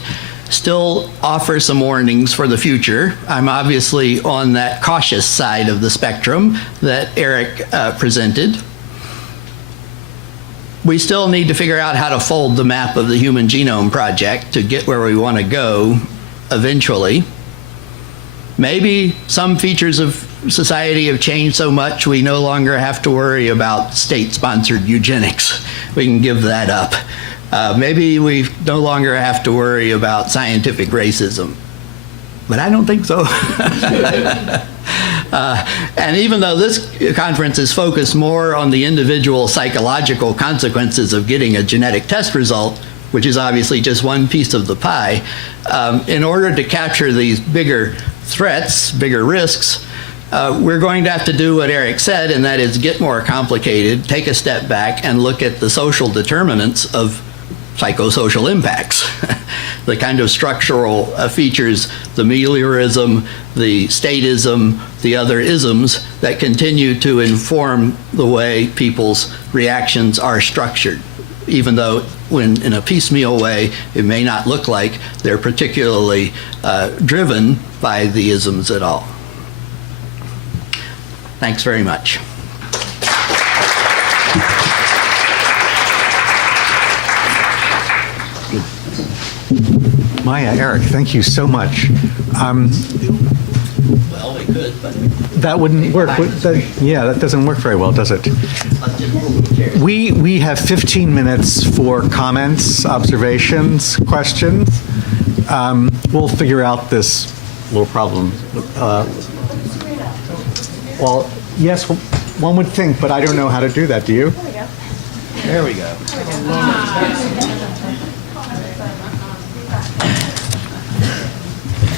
still offer some warnings for the future. I'm obviously on that cautious side of the spectrum that Eric presented. We still need to figure out how to fold the map of the Human Genome Project to get where we want to go eventually. Maybe some features of society have changed so much we no longer have to worry about state-sponsored eugenics. We can give that up. Maybe we no longer have to worry about scientific racism, but I don't think so. And even though this conference is focused more on the individual psychological consequences of getting a genetic test result, which is obviously just one piece of the pie, in order to capture these bigger threats, bigger risks, we're going to have to do what Eric said, and that is get more complicated, take a step back, and look at the social determinants of psychosocial impacts. The kind of structural features, the meliorism, the statism, the other isms that continue to inform the way people's reactions are structured, even though when in a piecemeal way it may not look like they're particularly driven by the isms at all. Thanks very much. Maya, Eric, thank you so much. Well, we could, but That wouldn't work. Yeah, that doesn't work very well, does it? We have 15 minutes for comments, observations, questions. We'll figure out this little problem. Well, yes, one would think, but I don't know how to do that. Do you? there we go.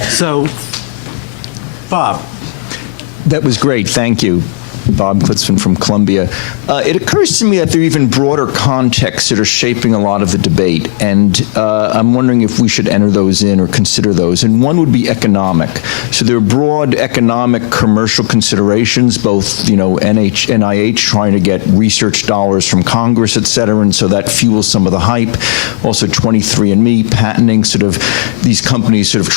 So, Bob. That was great, thank you. Bob Klitzman from Columbia. It occurs to me that there are even broader contexts that are shaping a lot of the debate, and I'm wondering if we should enter those in or consider those. And one would be economic. So there are broad economic commercial considerations, both, NIH trying to get research dollars from Congress, et cetera, and so that fuels some of the hype. Also 23andMe, patenting, sort of these companies sort of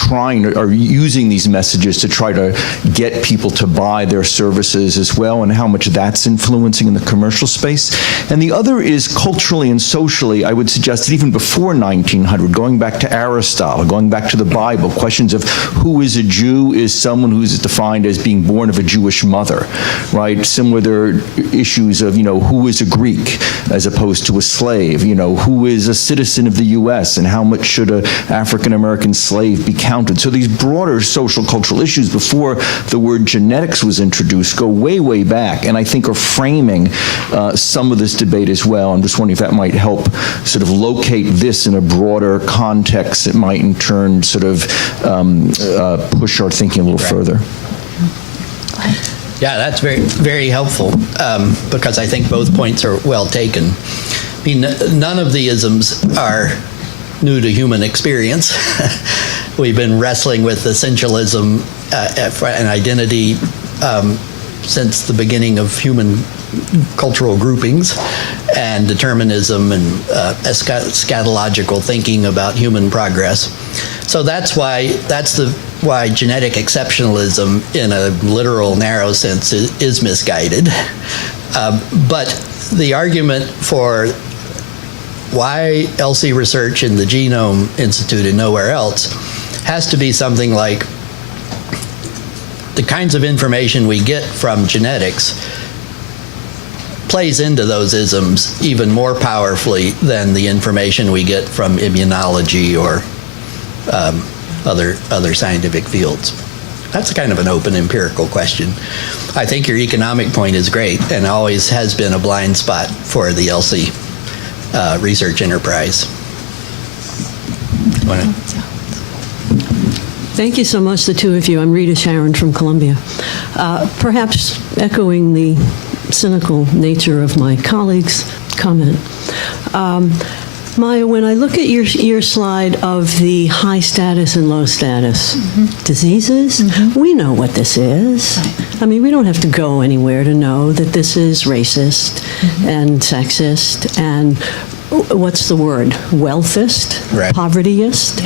are using these messages to try to get people to buy their services as well. now and how much that's influencing in the commercial space. And the other is culturally and socially, I would suggest that even before 1900, going back to Aristotle, going back to the Bible, questions of who is a Jew is someone who is defined as being born of a Jewish mother, right? Similar, there are issues of, who is a Greek as opposed to a slave, who is a citizen of the U.S. and how much should an African-American slave be counted. So these broader social cultural issues before the word genetics was introduced go way, way back, and I think are framing some of this debate as well. I'm just wondering if that might help sort of locate this in a broader context that might in turn sort of push our thinking a little further. Yeah, that's very, very helpful because I think both points are well taken. I mean, none of the isms are new to human experience. We've been wrestling with essentialism and identity since the beginning of human cultural groupings, and determinism and eschatological thinking about human progress. So that's why genetic exceptionalism in a literal narrow sense is misguided. But the argument for why ELSI research in the Genome Institute and nowhere else has to be something like the kinds of information we get from genetics plays into those isms even more powerfully than the information we get from immunology or other scientific fields. That's kind of an open empirical question. I think your economic point is great and always has been a blind spot for the ELSI research enterprise. Thank you so much, the two of you. I'm Rita Sharon from Columbia. Perhaps echoing the cynical nature of my colleague's comment. Maya, when I look at your slide of the high status and low status diseases, we know what this is. I mean, we don't have to go anywhere to know that this is racist and sexist and what's the word? Wealthist, right. Povertyist.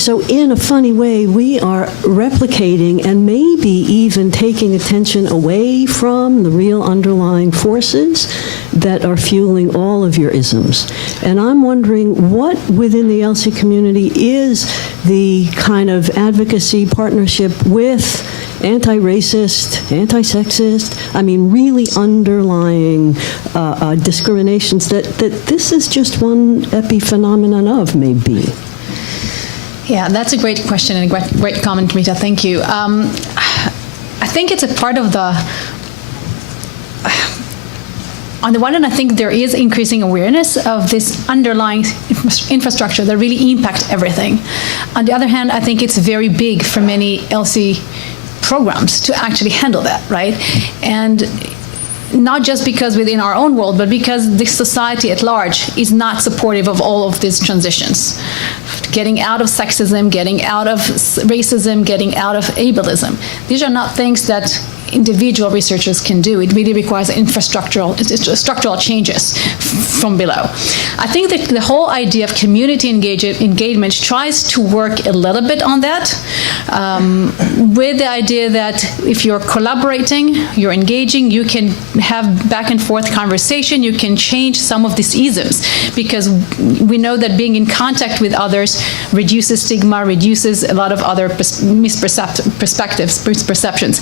So in a funny way, we are replicating and maybe even taking attention away from the real underlying forces that are fueling all of your isms. And I'm wondering what within the ELSI community is the kind of advocacy partnership with anti-racist, anti-sexist, I mean, really underlying discriminations that this is just one epiphenomenon of, maybe. Yeah, that's a great question and a great comment, Rita. Thank you. I think it's a part of the... On the one hand, I think there is increasing awareness of this underlying infrastructure that really impacts everything. On the other hand, I think it's very big for many ELSI programs to actually handle that, right? And not just because within our own world, but because the society at large is not supportive of all of these transitions. Getting out of sexism, getting out of racism, getting out of ableism. These are not things that individual researchers can do. It really requires structural changes from below. I think that the whole idea of community engagement tries to work a little bit on that, with the idea that if you're collaborating, you're engaging, you can have back and forth conversation, you can change some of these isms, because we know that being in contact with others reduces stigma, reduces a lot of other misperceptions.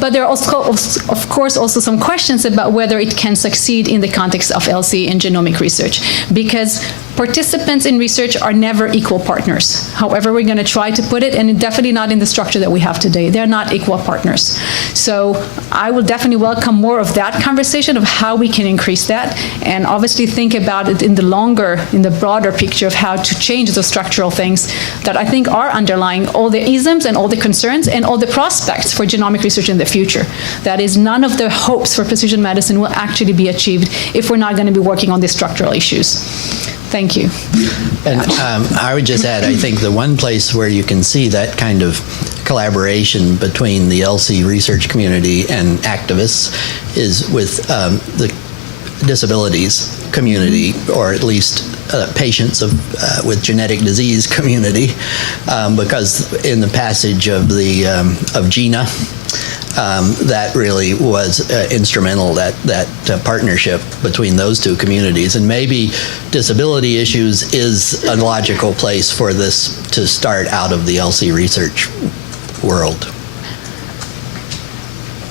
But there are also, of course, also some questions about whether it can succeed in the context of ELSI and genomic research, because participants in research are never equal partners. However we're going to try to put it, and definitely not in the structure that we have today. They're not equal partners. So I will definitely welcome more of that conversation of how we can increase that, and obviously think about it in the broader picture of how to change the structural things that I think are underlying all the isms and all the concerns and all the prospects for genomic research in the future. That is, none of the hopes for precision medicine will actually be achieved if we're not going to be working on these structural issues. Thank you. And I would just add, I think the one place where you can see that kind of collaboration between the ELSI research community and activists is with the disabilities community, or at least patients with genetic disease community, because in the passage of the of GINA, that really was instrumental, that partnership between those two communities. And maybe disability issues is a logical place for this to start out of the ELSI research world.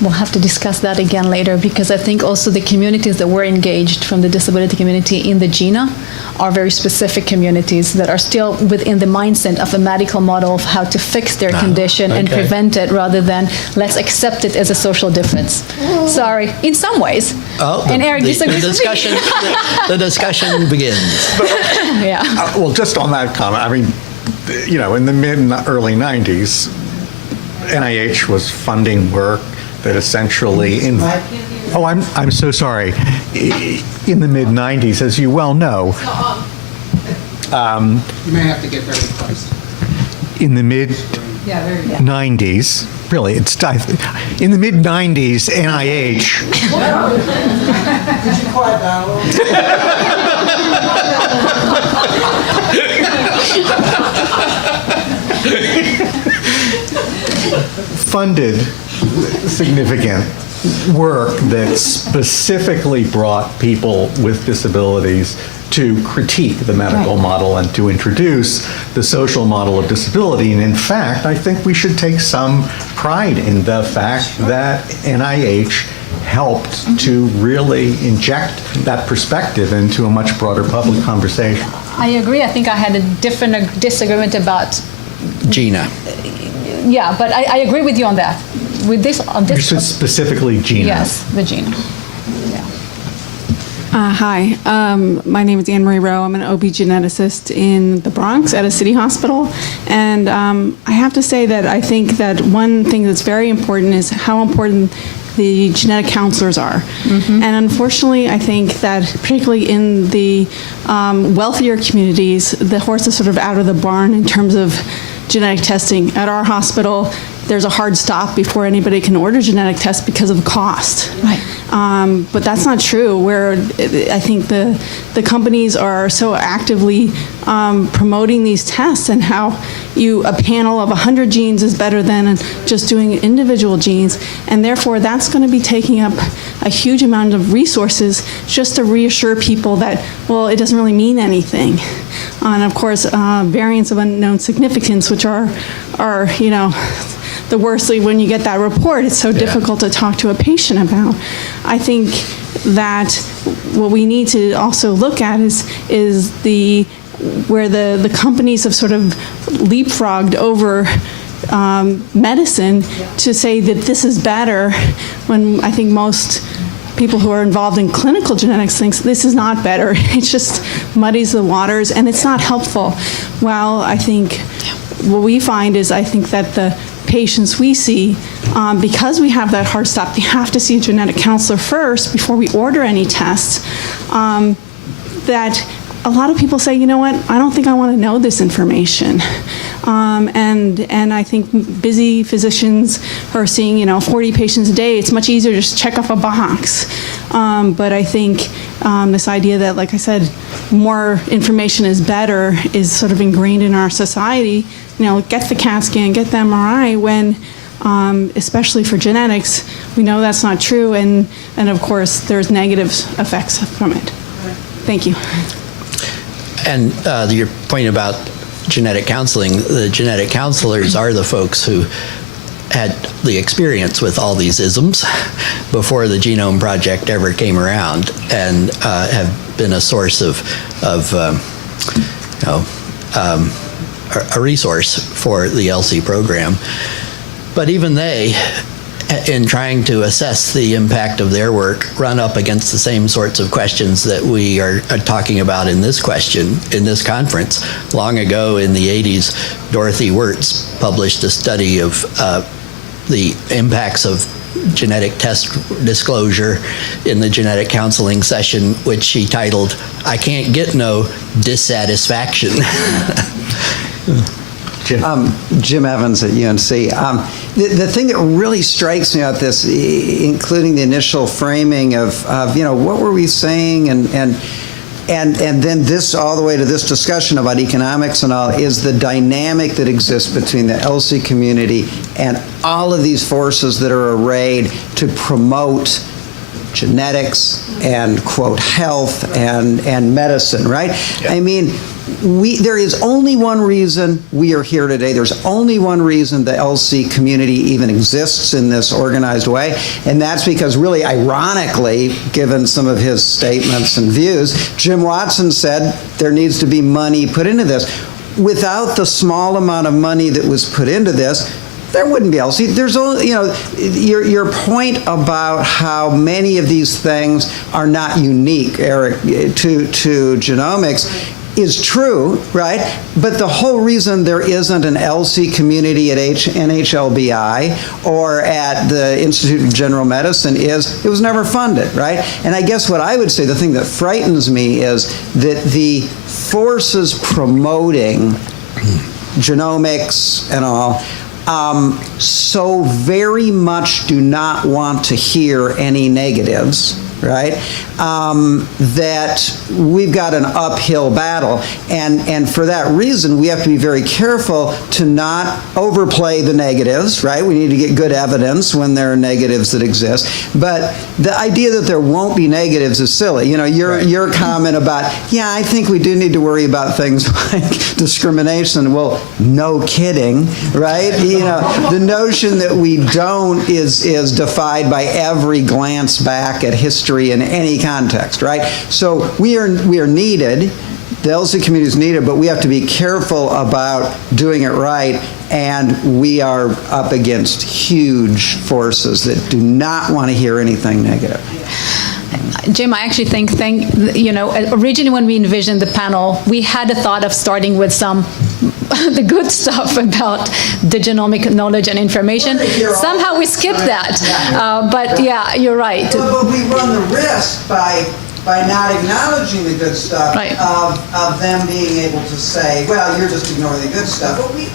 We'll have to discuss that again later, because I think also the communities that were engaged from the disability community in the GINA are very specific communities that are still within the mindset of a medical model of how to fix their condition and prevent it, rather than let's accept it as a social difference. Sorry, in some ways. Oh, and Eric disagrees the discussion, the discussion begins. Yeah. Well, just on that comment, I mean, you know, in the early 90s, NIH was funding work that essentially, I'm so sorry. In the mid-90s, as you well know, you may have to get very close. in the mid-90s, really, in the mid-90s, NIH. Could you quiet down a little? Funded significant work that specifically brought people with disabilities to critique the medical model and to introduce the social model of disability. And in fact, I think we should take some pride in the fact that NIH helped to really inject that perspective into a much broader public conversation. I agree. I think I had a different disagreement about GINA. Yeah, but I agree with you on that. With this, on this. You said specifically GINA. Yes, the GINA. Yeah. Hi, my name is Anne Marie Rowe. I'm an OB geneticist in the Bronx at a city hospital. And I have to say that I think that one thing that's very important is how important the genetic counselors are. Mm-hmm. And unfortunately, I think that particularly in the wealthier communities, the horse is sort of out of the barn in terms of genetic testing. At our hospital, there's a hard stop before anybody can order genetic tests because of the cost. Right. But that's not true, where I think the companies are so actively promoting these tests, and how a panel of 100 genes is better than just doing individual genes. And therefore, that's going to be taking up a huge amount of resources just to reassure people that, well, it doesn't really mean anything. And of course, variants of unknown significance, which are you know, the worst. When you get that report, it's so difficult to talk to a patient about. I think that what we need to also look at is where the companies have sort of leapfrogged over medicine to say that this is better, when I think most people who are involved in clinical genetics thinks this is not better. It just muddies the waters, and it's not helpful. Well, I think what we find is, I think that the patients we see, because we have that hard stop, they have to see a genetic counselor first before we order any tests, that a lot of people say, you know what, I don't think I want to know this information. And I think busy physicians who are seeing, 40 patients a day, it's much easier to just check off a box. But I think this idea that, like I said, more information is better is sort of ingrained in our society. Get the CAT scan, get the MRI, when, especially for genetics, we know that's not true. And of course, there's negative effects from it. Thank you. And your point about genetic counseling, the genetic counselors are the folks who had the experience with all these isms before the Genome Project ever came around, and have been a source of a resource for the ELSI program. But even they, in trying to assess the impact of their work, run up against the same sorts of questions that we are talking about in this conference. Long ago in the 80s, Dorothy Wirtz published a study of the impacts of genetic test disclosure in the genetic counseling session, which she titled, "I Can't Get No Dissatisfaction." Jim Evans at UNC. The thing that really strikes me about this, including the initial framing of what were we saying, and and then this, all the way to this discussion about economics and all, is the dynamic that exists between the ELSI community and all of these forces that are arrayed to promote genetics and, quote, health and medicine, right? I mean, there is only one reason we are here today. There's only one reason the ELSI community even exists in this organized way, and that's because, really ironically, given some of his statements and views, Jim Watson said there needs to be money put into this. Without the small amount of money that was put into this, there wouldn't be ELSI. There's only, your point about how many of these things are not unique, Eric, to genomics is true, right? But the whole reason there isn't an ELSI community at NHLBI or at the Institute of General Medicine is it was never funded, right? And I guess what I would say, the thing that frightens me is that the forces promoting genomics and all so very much do not want to hear any negatives, right? That we've got an uphill battle. And for that reason, we have to be very careful to not overplay the negatives, right? We need to get good evidence when there are negatives that exist. But the idea that there won't be negatives is silly. Your comment about, yeah, I think we do need to worry about things like discrimination. Well, no kidding, right? The notion that we don't is defied by every glance back at history in any context, right? So we are needed. The ELSI community is needed, but we have to be careful about doing it right, and we are up against huge forces that do not want to hear anything negative. Jim, I actually think, originally when we envisioned the panel, we had a thought of starting with the good stuff about the genomic knowledge and information. Somehow we skipped that. But yeah, you're right. But we run the risk by not acknowledging the good stuff, right, of them being able to say, well, you're just ignoring the good stuff. But we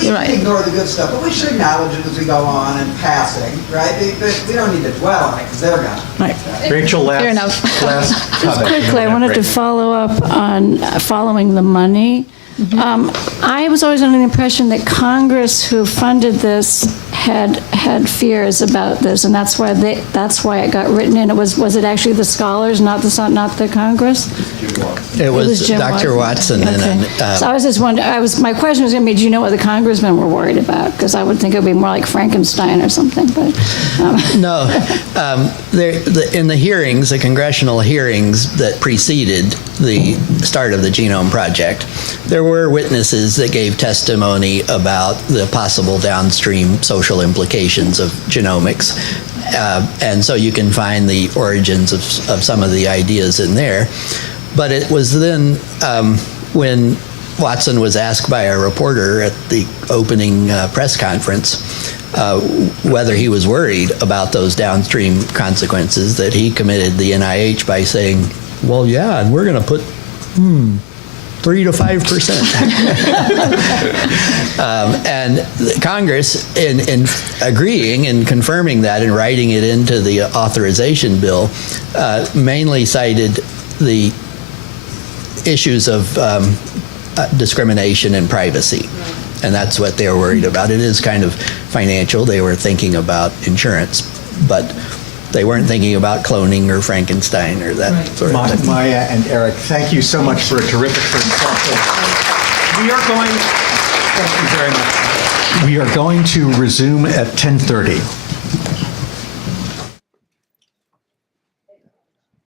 can ignore the good stuff, but we should acknowledge it as we go on in passing, right? We don't need to dwell on it because they're gone. Right. Rachel, Fair enough. Just quickly, I wanted to follow up on following the money. I was always under the impression that Congress, who funded this, had fears about this, and that's why it got written in. Was it actually the scholars, not the Congress? It was Jim Dr. Watson. Okay. So I was just wondering. My question was going to be, do you know what the congressmen were worried about? Because I would think it would be more like Frankenstein or something. But no, in the hearings, the congressional hearings that preceded the start of the Genome Project, there were witnesses that gave testimony about the possible downstream social implications of genomics. And so you can find the origins of some of the ideas in there. But it was then when Watson was asked by a reporter at the opening press conference whether he was worried about those downstream consequences that he committed the NIH by saying, well, yeah, and we're going to put 3 to 5%. And Congress, in agreeing and confirming that and writing it into the authorization bill, mainly cited the issues of discrimination and privacy. And that's what they were worried about. It is kind of financial. They were thinking about insurance, but they weren't thinking about cloning or Frankenstein or that sort of thing. Maya and Eric, thank you so much for a terrific presentation. Thank you very much. We are going to resume at 10:30.